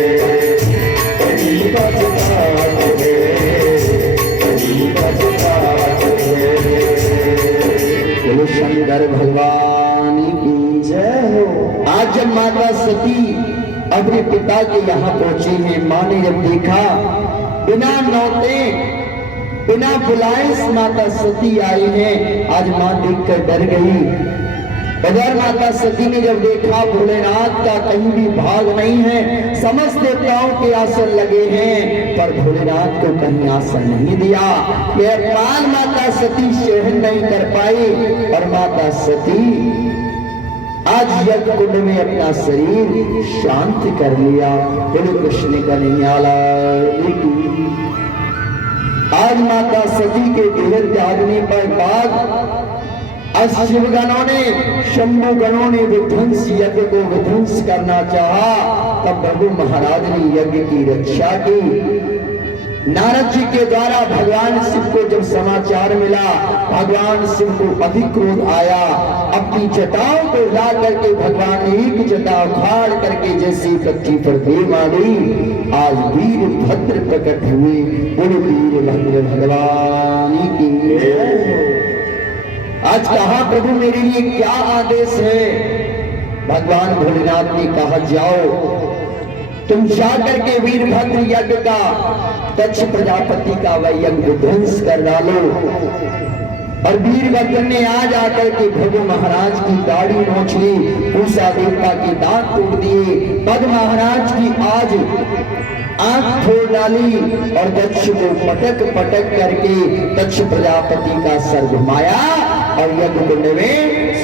बड़ी बरसात है, बड़ी बरसात है। बोलो शंकर भगवान की जय हो। आज जब माता सती अपने पिता के यहाँ पहुंची है, माँ ने जब देखा बिना नौते बिना बुलाए माता सती आई है, आज माँ देखकर डर गई। बगैर माता सती ने जब देखा भोलेनाथ का कहीं भी भाग नहीं है, समस्त देवताओं के आसन लगे हैं पर भोलेनाथ को कहीं आसन नहीं दिया। यह पाल माता सती सहन नहीं कर पाई और माता सती आज यज्ञ कुंड में अपना शरीर शांत कर लिया। बोले कृष्ण कन्हैया लाल की। आज माता सती के देह त्यागने पर बाद शिव गणों ने शंभु गणों ने विध्वंस यज्ञ को विध्वंस करना चाहा, तब प्रभु महाराज ने यज्ञ की रक्षा की। नारद जी के द्वारा भगवान शिव को जब समाचार मिला, भगवान शिव को अधिक क्रोध आया। अपनी जटाओं को ला करके भगवान ने एक जटा उखाड़ करके जैसी पृथ्वी पर दे मारी। आज वीर भद्र प्रकट हुए। बोलो वीर भद्र भगवान की। आज कहा प्रभु मेरे लिए क्या आदेश है? भगवान भोलेनाथ ने कहा जाओ तुम जाकर के वीरभद्र यज्ञ का दक्ष प्रजापति का वह यज्ञ विध्वंस कर डालो। और वीरभद्र ने आज आकर के भृगु महाराज की दाढ़ी नोच ली, पूषा देवता के दांत तोड़ दिए, पद महाराज की आज आंख फोड़ डाली और दक्ष को पटक पटक करके दक्ष प्रजापति का सर घुमाया और यज्ञ कुंड में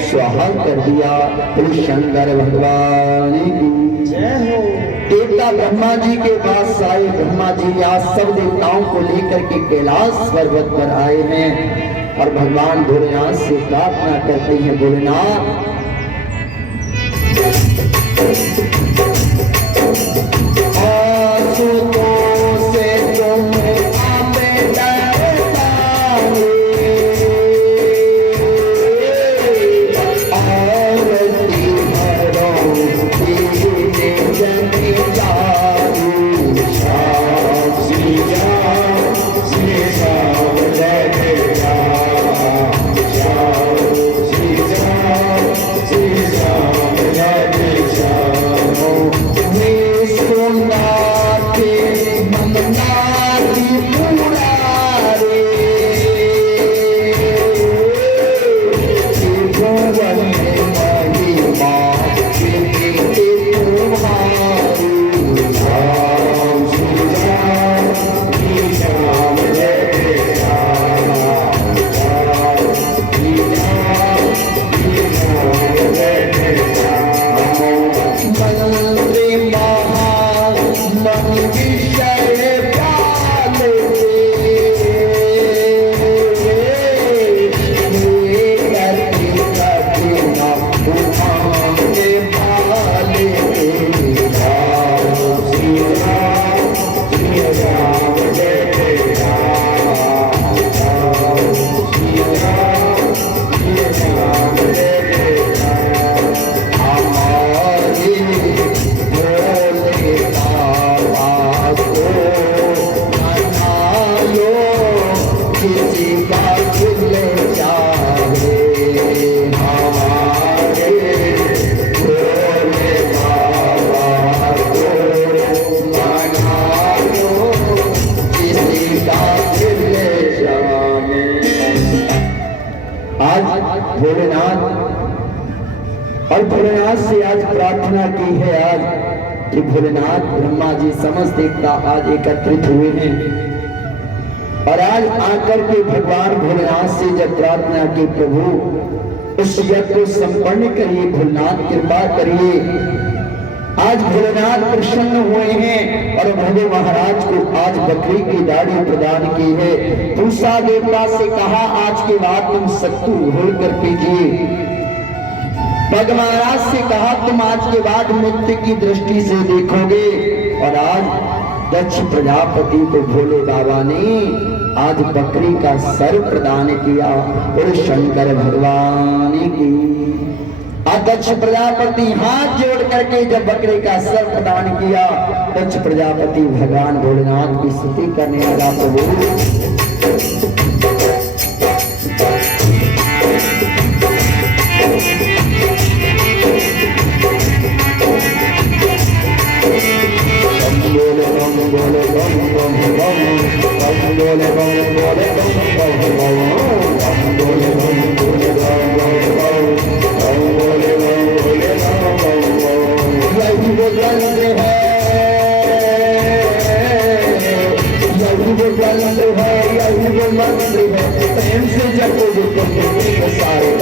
स्वाहा कर दिया। श्री शंकर भगवान की जय हो। देवता ब्रह्मा जी के पास आए। ब्रह्मा जी आज सब देवताओं को लेकर के कैलाश पर्वत पर आए हैं और भगवान भोलेनाथ से प्रार्थना करते हैं, भोलेनाथ से तुम के भोलेनाथ, और भोलेनाथ से आज प्रार्थना की है आज कि भोलेनाथ ब्रह्मा जी समस्त देवता आज एकत्रित हुए हैं, और आज आकर के भगवान भोलेनाथ से जब प्रार्थना की प्रभु उस यज्ञ को संपन्न करिए, भोलेनाथ कृपा करिए। आज भोलेनाथ प्रसन्न हुए हैं और भोले महाराज को आज बकरी की दाढ़ी प्रदान की है। पूषा देवता से कहा आज के बाद तुम सत्तू घोल कर पीजिए। पग महाराज से कहा तुम आज के बाद मुक्ति की दृष्टि से देखोगे, और आज दक्ष प्रजापति को भोले बाबा ने आज बकरी का सर प्रदान किया और शंकर भगवान की दक्ष प्रजापति हाथ जोड़ करके जब बकरे का सर प्रदान किया, दक्ष प्रजापति भगवान भोलेनाथ की स्तुति करने लगा। प्रभु प्रेम से जब सारे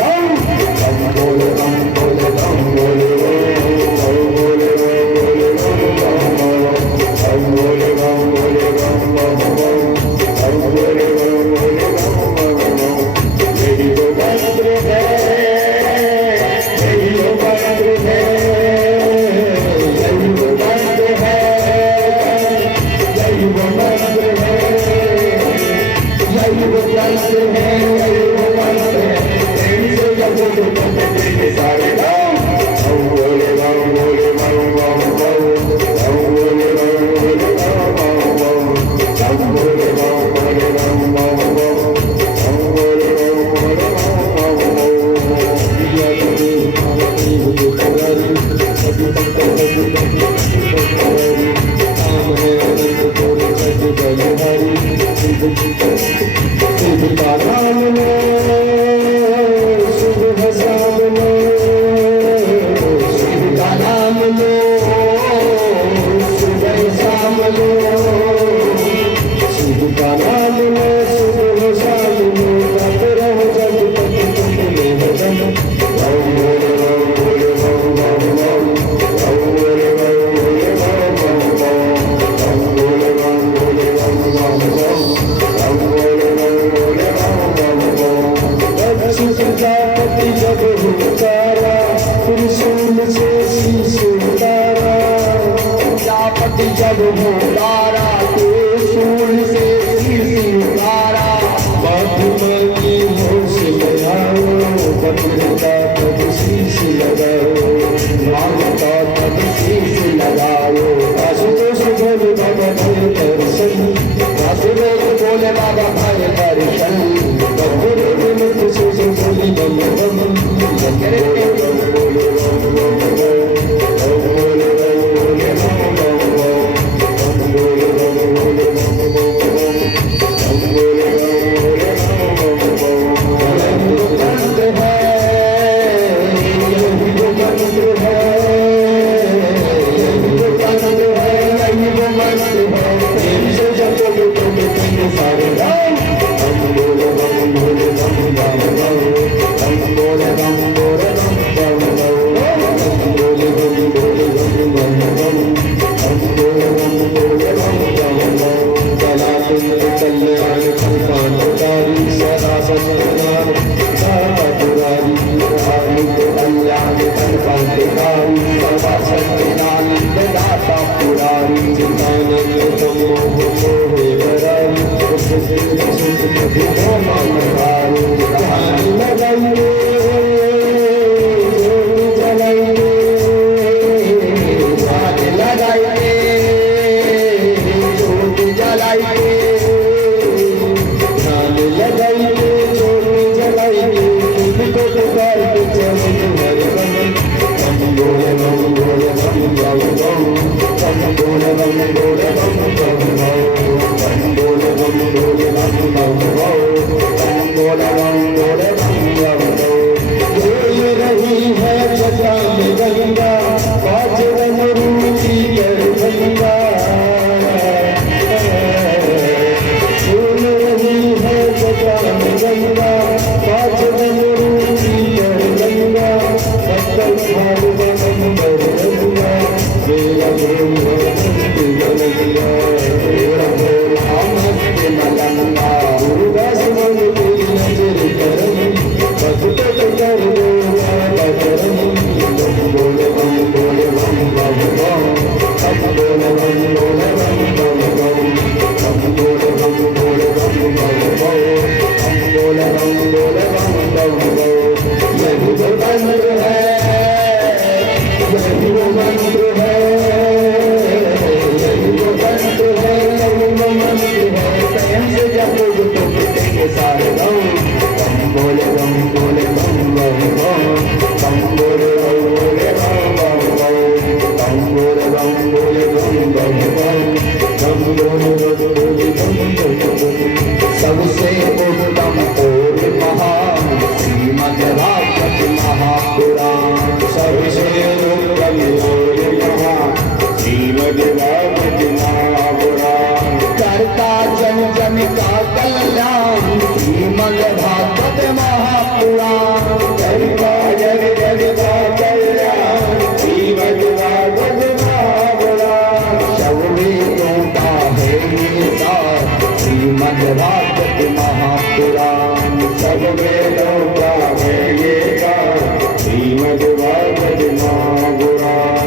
सबसे उत्तम और महान श्रीमद् भागवत महापुराण। सबसे उत्तम और महान श्रीमद् भागवत महापुराण। करता जन जन का कल्याण श्रीमद् भागवत महापुराण। करता जन जन का कल्याण श्रीमद् भागवत महापुराण। सब वेदों का है ये सार श्रीमद् भागवत महापुराण। सब वेदों का है ये सार श्रीमद् भागवत महापुराण।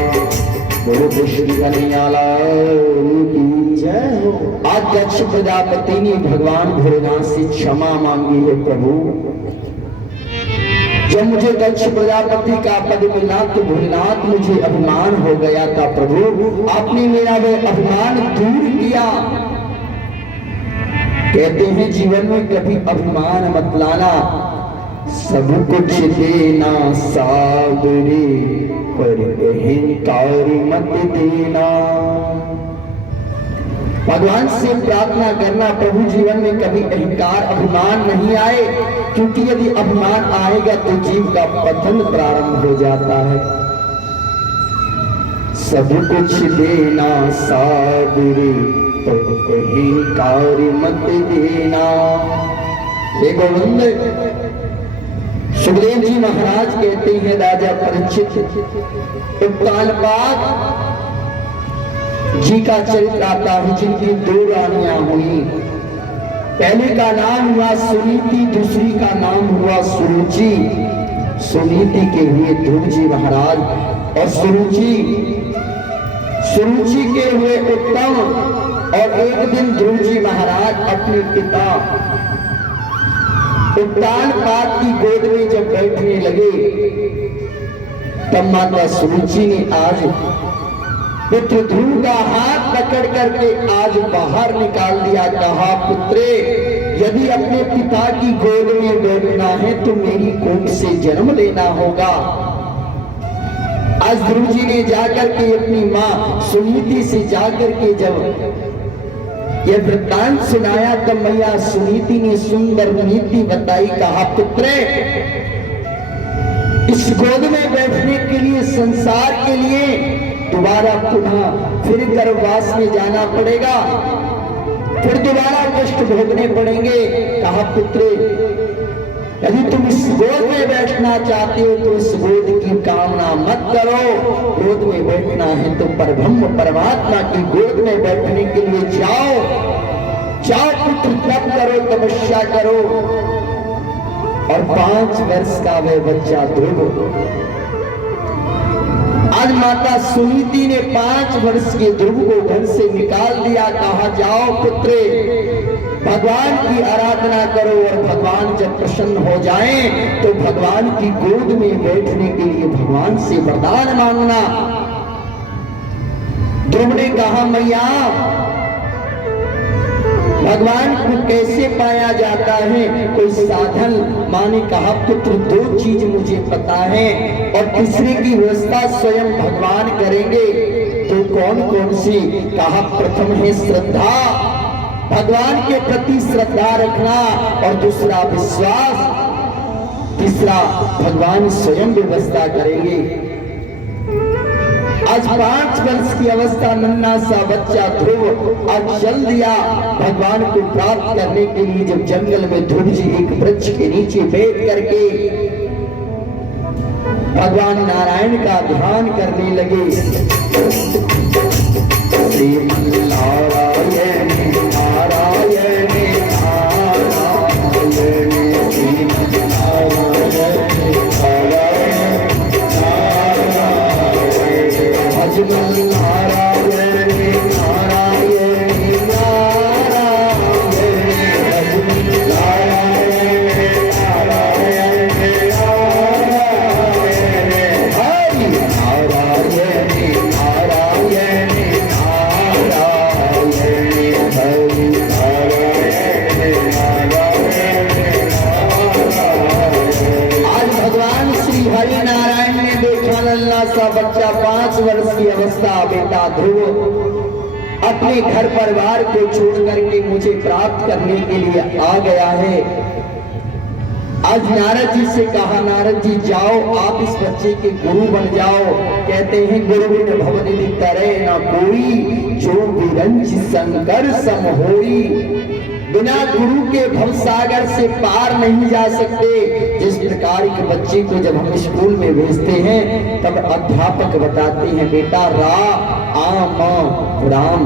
बोलो श्री कन्हैयालाल की जय हो। आज दक्ष प्रजापति ने भगवान भोलेनाथ से क्षमा मांगी है, प्रभु जब मुझे दक्ष प्रजापति का पद मिला तो भोलेनाथ मुझे अभिमान हो गया था, प्रभु आपने मेरा वह अभिमान दूर किया। कहते हैं जीवन में कभी अभिमान मत लाना, सब कुछ देना सागरे पर अहंकार मत देना। भगवान से प्रार्थना करना प्रभु जीवन में कभी अहंकार अभिमान नहीं आए, क्योंकि यदि अभिमान आएगा तो जीव का पतन प्रारंभ हो जाता है। सब कुछ देना सागरे पर अहंकार मत देना। हे गोविंद, सुखदेव जी महाराज कहते हैं राजा परीक्षित उत्तानपाद जी का चरित्र आता है, जिनकी दो रानियां हुई। पहले का नाम हुआ सुनीति, दूसरी का नाम हुआ सुरुचि। सुनीति के हुए ध्रुव जी महाराज और सुरुचि के हुए उत्तम। और एक दिन ध्रुव जी महाराज अपने पिता उत्तानपाद की गोद में जब बैठने लगे तब माता सुरुचि ने आज पुत्र ध्रुव का हाथ पकड़ करके आज बाहर निकाल दिया। कहा, पुत्रे यदि अपने पिता की गोद में बैठना है तो मेरी कोख से जन्म लेना होगा। आज ध्रुव जी ने जाकर के अपनी मां सुनीति से जाकर के जब यह वृत्तांत सुनाया तब मैया सुनीति ने सुंदर नीति बताई। कहा, पुत्रे इस गोद में बैठने के लिए संसार के लिए दोबारा पुनः फिर गर्भवास में जाना पड़ेगा, फिर दोबारा कष्ट भोगने पड़ेंगे। कहा, पुत्रे यदि तुम इस गोद में बैठना चाहते हो तो इस गोद की कामना मत करो। गोद में बैठना है तो परब्रह्म परमात्मा की गोद में बैठने के लिए जाओ पुत्र, तप करो, तपस्या करो। और 5 वर्ष का वह बच्चा ध्रुव, आज माता सुनीति ने 5 वर्ष के ध्रुव को घर से निकाल दिया। कहा, जाओ पुत्रे भगवान की आराधना करो और भगवान जब प्रसन्न हो जाएं तो भगवान की गोद में बैठने के लिए भगवान से वरदान मांगना। ध्रुव ने कहा, मैया भगवान को कैसे पाया जाता है, कोई साधन? मां ने कहा, पुत्र 2 चीज मुझे पता है और तीसरे की व्यवस्था स्वयं भगवान करेंगे। तो कौन कौन सी? कहा, प्रथम है श्रद्धा, भगवान के प्रति श्रद्धा रखना, और दूसरा विश्वास, तीसरा भगवान स्वयं व्यवस्था करेंगे। आज 5 वर्ष की अवस्था नन्हा सा बच्चा ध्रुव आज चल दिया भगवान को प्राप्त करने के लिए। जब जंगल में ध्रुव जी एक वृक्ष के नीचे बैठ करके भगवान नारायण का ध्यान करने लगे। श्रीमन्नारायण नारायण नारायण हरिनारायण ने देखा नन्हा सा बच्चा 5 वर्ष की अवस्था बेटा ध्रुव अपने घर परिवार को छोड़ करके मुझे प्राप्त करने के लिए आ गया है। आज नारद जी से कहा, नारद जी जाओ आप इस बच्चे के गुरु बन जाओ। कहते हैं गुरु बिन भवनिधि तरे न कोई, जो विरंच शंकर सम होई। बिना गुरु के भवसागर से पार नहीं जा सकते। जिस प्रकार के बच्चे को जब हम स्कूल में भेजते हैं तब अध्यापक बताते हैं बेटा रा आम राम।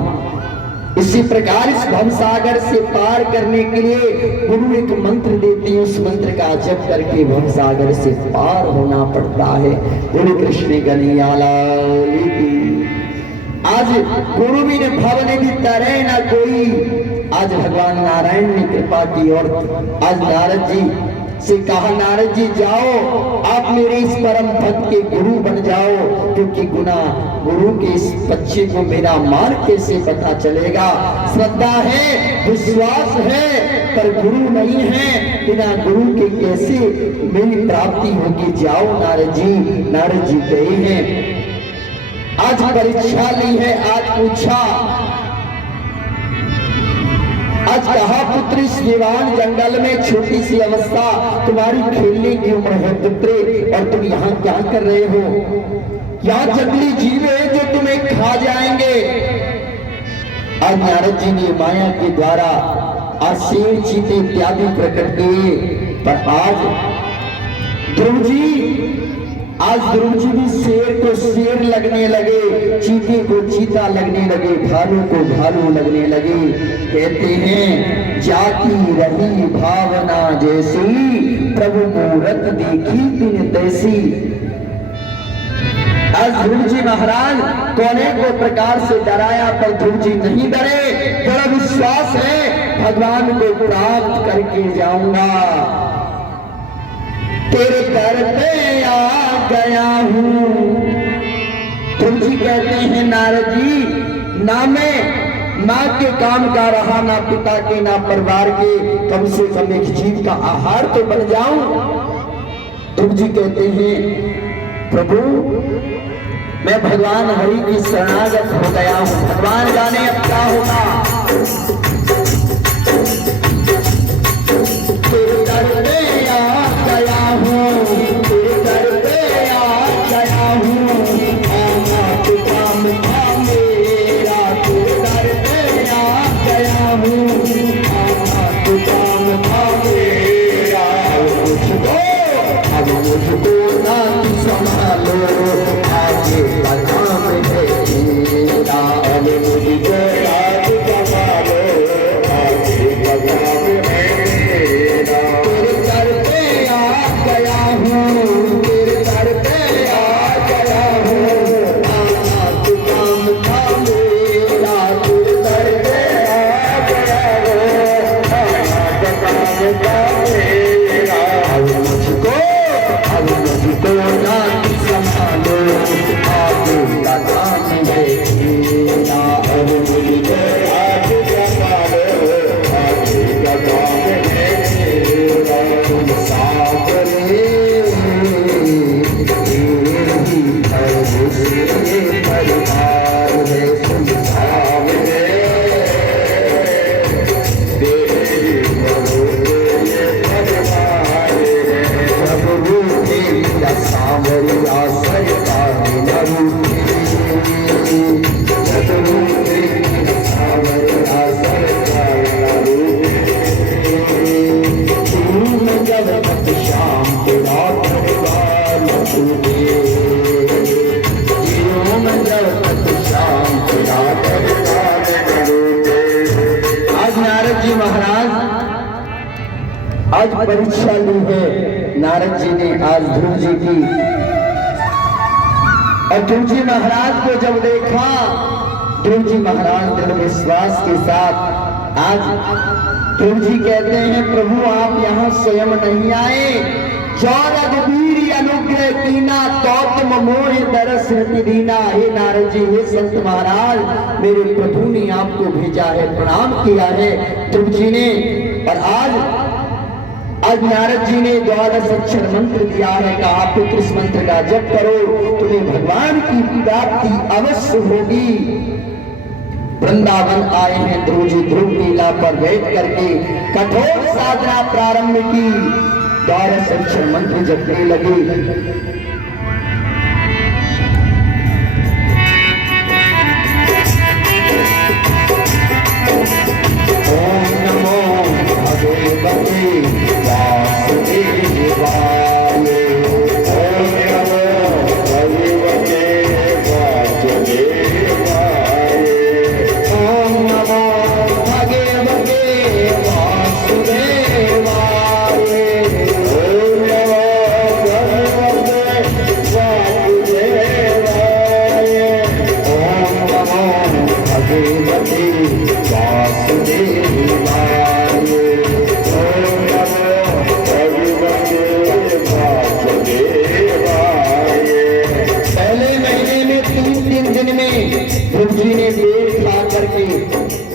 इसी प्रकार इस भवसागर से पार करने के लिए गुरु एक मंत्र देते हैं, उस मंत्र का जप करके भवसागर से पार होना पड़ता है। गुरु कृष्ण कन्हैयालाल की। आज गुरु बिन भवनिधि तरे न कोई। आज भगवान नारायण ने कृपा की और आज नारद जी से कहा, नारद जी जाओ आप मेरे इस परम भक्त के गुरु बन जाओ, क्योंकि गुरु के इस बच्चे को मेरा मान कैसे पता चलेगा। श्रद्धा है, विश्वास है, पर गुरु नहीं है। बिना गुरु के कैसे मेरी प्राप्ति होगी। जाओ नारद जी। नारद जी गए हैं। आज परीक्षा ली है। आज पूछा, आज कहा पुत्र इस दीवान जंगल में छोटी सी अवस्था, तुम्हारी खेलने की उम्र है पुत्रे, और तुम यहाँ क्या कर रहे हो। यहाँ जंगली जीव है जो तुम्हें खा जाएंगे। आज नारद जी ने माया के द्वारा आज शेर चीते इत्यादि प्रकट किए, पर आज ध्रुव जी भी शेर को शेर लगने लगे, चीते को चीता लगने लगे, भालू को भालू लगने लगे। कहते हैं जाती रही भावना जैसी, प्रभु मूरत देखी तिन तैसी। आज ध्रुव जी महाराज कोने को प्रकार से डराया, पर ध्रुव जी नहीं डरे। बड़ा विश्वास है भगवान को प्राप्त करके जाऊंगा। तेरे दर पे आ गया हूँ। ध्रुव जी कहते हैं नारद जी, ना मैं माँ के काम का रहा, ना पिता के, ना परिवार के, कम से कम एक जीव का आहार तो बन जाऊं। ध्रुव जी कहते हैं प्रभु मैं भगवान हरि की शरणागत हो गया हूँ, भगवान जाने अब क्या होगा। तेरे दर पे आ गया हूँ, तेरे दर पे आ गया हूँ, आना तो काम था मेरा। तेरे दर पे आ गया हूँ, आना तो काम था मेरा। अब मुझको ना संभालो, आगे का काम है मेरा। अब मुझको याद संभालो, आगे का काम है मेरा। तेरे दर पे आ गया हूँ, तेरे दर पे आ गया हूँ, आना तो काम था मेरा। तेरे दर पे आ गया हूँ, आना तो काम था मेरा। अब मुझको ना संभालो, आगे का काम है मेरा। अब मुझको याद संभालो, आगे का काम है मेरा। तुम सावरे परिवार है, तुम सावरे सावरिया सरकार न रूठे, सावरिया सरकार न रूठे। तुम जब तक शाम तेरा परिवार न छूटे, जब तक शाम तेरा परिवार न रूठे। आज नारद जी महाराज आज परीक्षा ली है नारद जी ने आज ध्रुव जी की, और ध्रुव जी महाराज को जब देखा, ध्रुव जी महाराज दृढ़ विश्वास के साथ आज ध्रुव जी कहते हैं प्रभु आप यहाँ स्वयं नहीं आए, जो रघुवीर अनुग्रह कीना तो तुम मोहे दरस दीना। हे नारद जी, हे संत महाराज, मेरे प्रभु ने आपको भेजा है, प्रणाम किया है ध्रुव जी ने। और आज नारद जी ने 12 अक्षर मंत्र दिया है, कहा पुत्र इस मंत्र का जप करो, तुम्हें भगवान की प्राप्ति अवश्य होगी। वृंदावन आए हैं ध्रुव जी। ध्रुव लीला पर बैठ करके कठोर साधना प्रारंभ की। 12 अक्षर मंत्र जपने लगे। ओम नमो भगवते वासुदेवाय।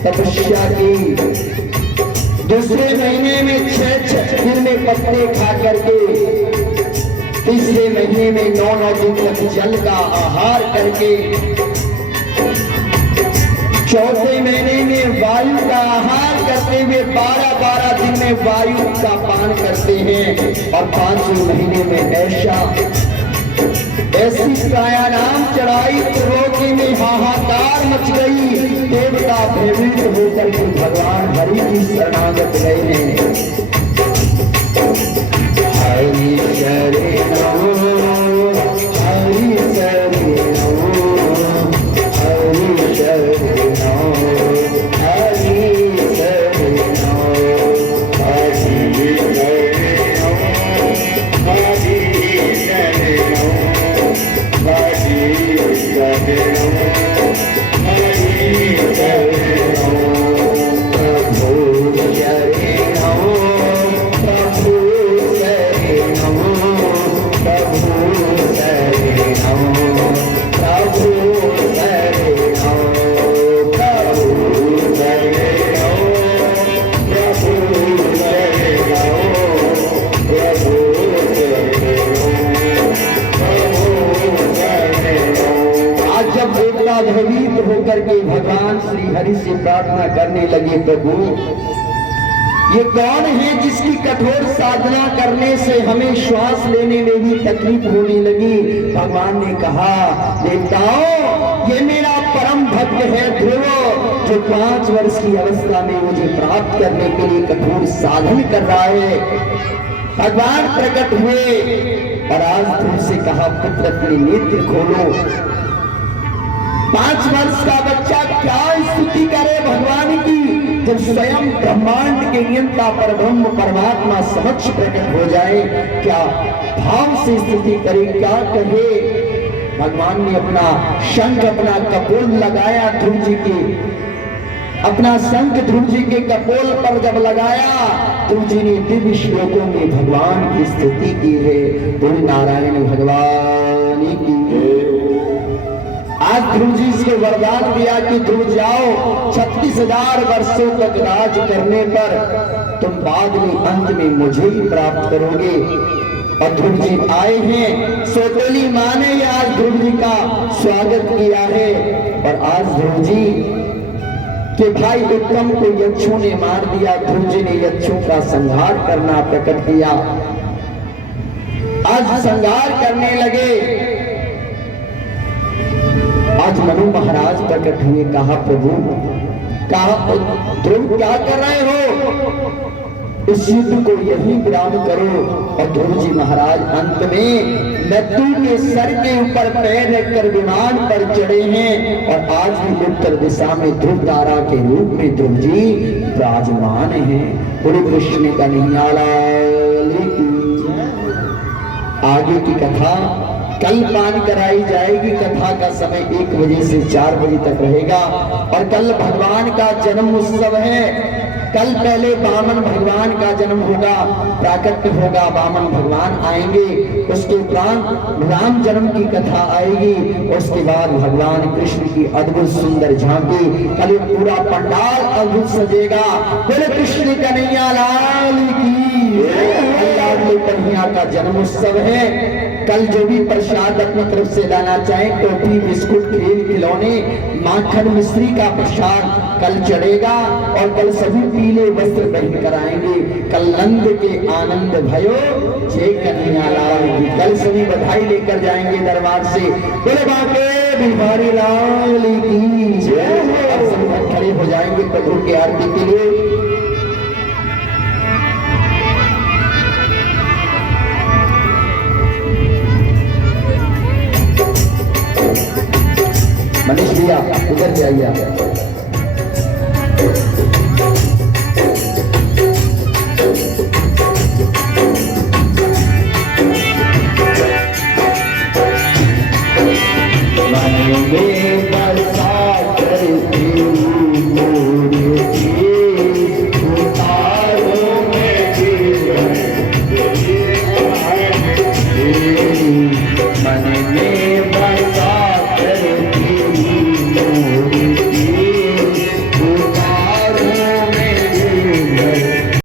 तपस्या की। दूसरे महीने में 6 दिन में पत्ते खा करके, तीसरे महीने में 9 दिन तक जल का आहार करके, चौथे महीने में वायु का आहार करते हुए 12 दिन में वायु का पान करते हैं। और 5वें महीने में ऐसी प्राणायाम चढ़ाई तो रोगी में हाहाकार मच गई। देवता भयभीत होकर के भगवान हरि की शरणागत गए हैं। हरि शरणं हरि शरणं हरि शरणं हरि शरणं हरि भयभीत होकर के भगवान श्री हरि से प्रार्थना करने लगे, प्रभु ये कौन है जिसकी कठोर साधना करने से हमें श्वास लेने में भी तकलीफ होने लगी। भगवान ने कहा, देवताओं ये मेरा परम भक्त है ध्रुव, जो 5 वर्ष की अवस्था में मुझे प्राप्त करने के लिए कठोर साधन कर रहा है। भगवान प्रकट हुए और आज ध्रुव से कहा, पुत्र अपने नेत्र खोलो। 5 वर्ष का बच्चा क्या स्तुति करे भगवान की, जब स्वयं ब्रह्मांड के नियंता पर ब्रह्म परमात्मा समक्ष प्रकट हो जाए, क्या भाव से स्तुति करे, क्या कहे। भगवान ने अपना शंख, अपना कपोल लगाया ध्रुव जी के, अपना शंख ध्रुव जी के कपोल पर जब लगाया, ध्रुव जी ने दिव्य श्लोकों में भगवान की स्तुति की है। बोल नारायण भगवान की। आज ध्रुव जी इसको वरदान दिया कि ध्रुव जाओ, 36,000 वर्षों तक राज करने पर तुम बाद में अंत में मुझे ही प्राप्त करोगे। और ध्रुव जी आए हैं, सौतेली मां ने आज ध्रुव जी का स्वागत किया है। और आज ध्रुव जी के भाई उत्तम को यक्षों ने मार दिया, ध्रुव जी ने यक्षों का संहार करना प्रकट किया। आज संहार करने लगे। आज मनु महाराज प्रकट हुए, कहा प्रभु, कहा ध्रुव क्या कर रहे हो, इस युद्ध को यही विराम करो। और ध्रुव जी महाराज अंत में मृत्यु के सर के ऊपर पैर रखकर विमान पर चढ़े हैं। और आज भी उत्तर दिशा में ध्रुव तारा के रूप में ध्रुव जी विराजमान हैं। पूरे कृष्ण का निहाल। आगे की कथा कल पान कराई जाएगी। कथा का समय 1 बजे से 4 बजे तक रहेगा। और कल भगवान का जन्म उत्सव है। कल पहले वामन भगवान का जन्म होगा, प्राकट्य होगा, वामन भगवान आएंगे। उसके उपरांत राम जन्म की कथा आएगी। उसके बाद भगवान कृष्ण की अद्भुत सुंदर झांकी। कल पूरा पंडाल अद्भुत सजेगा। बोले कृष्ण कन्हैया लाल की। अल्लाह के कन्हैया का जन्म उत्सव है। कल जो भी प्रसाद अपनी तरफ से लाना चाहे, टोपी, बिस्कुट, खेल खिलौने, माखन मिश्री का प्रसाद कल चढ़ेगा। और कल सभी पीले वस्त्र पहन कर आएंगे। कल नंद के आनंद भयो जय कन्हैया लाल की, कल सभी बधाई लेकर जाएंगे दरबार से। बोले बाके बिहारी लाल की जय हो। अब सब खड़े हो जाएंगे प्रभु की आरती के लिए। मनीष भैया उधर जाइए आप।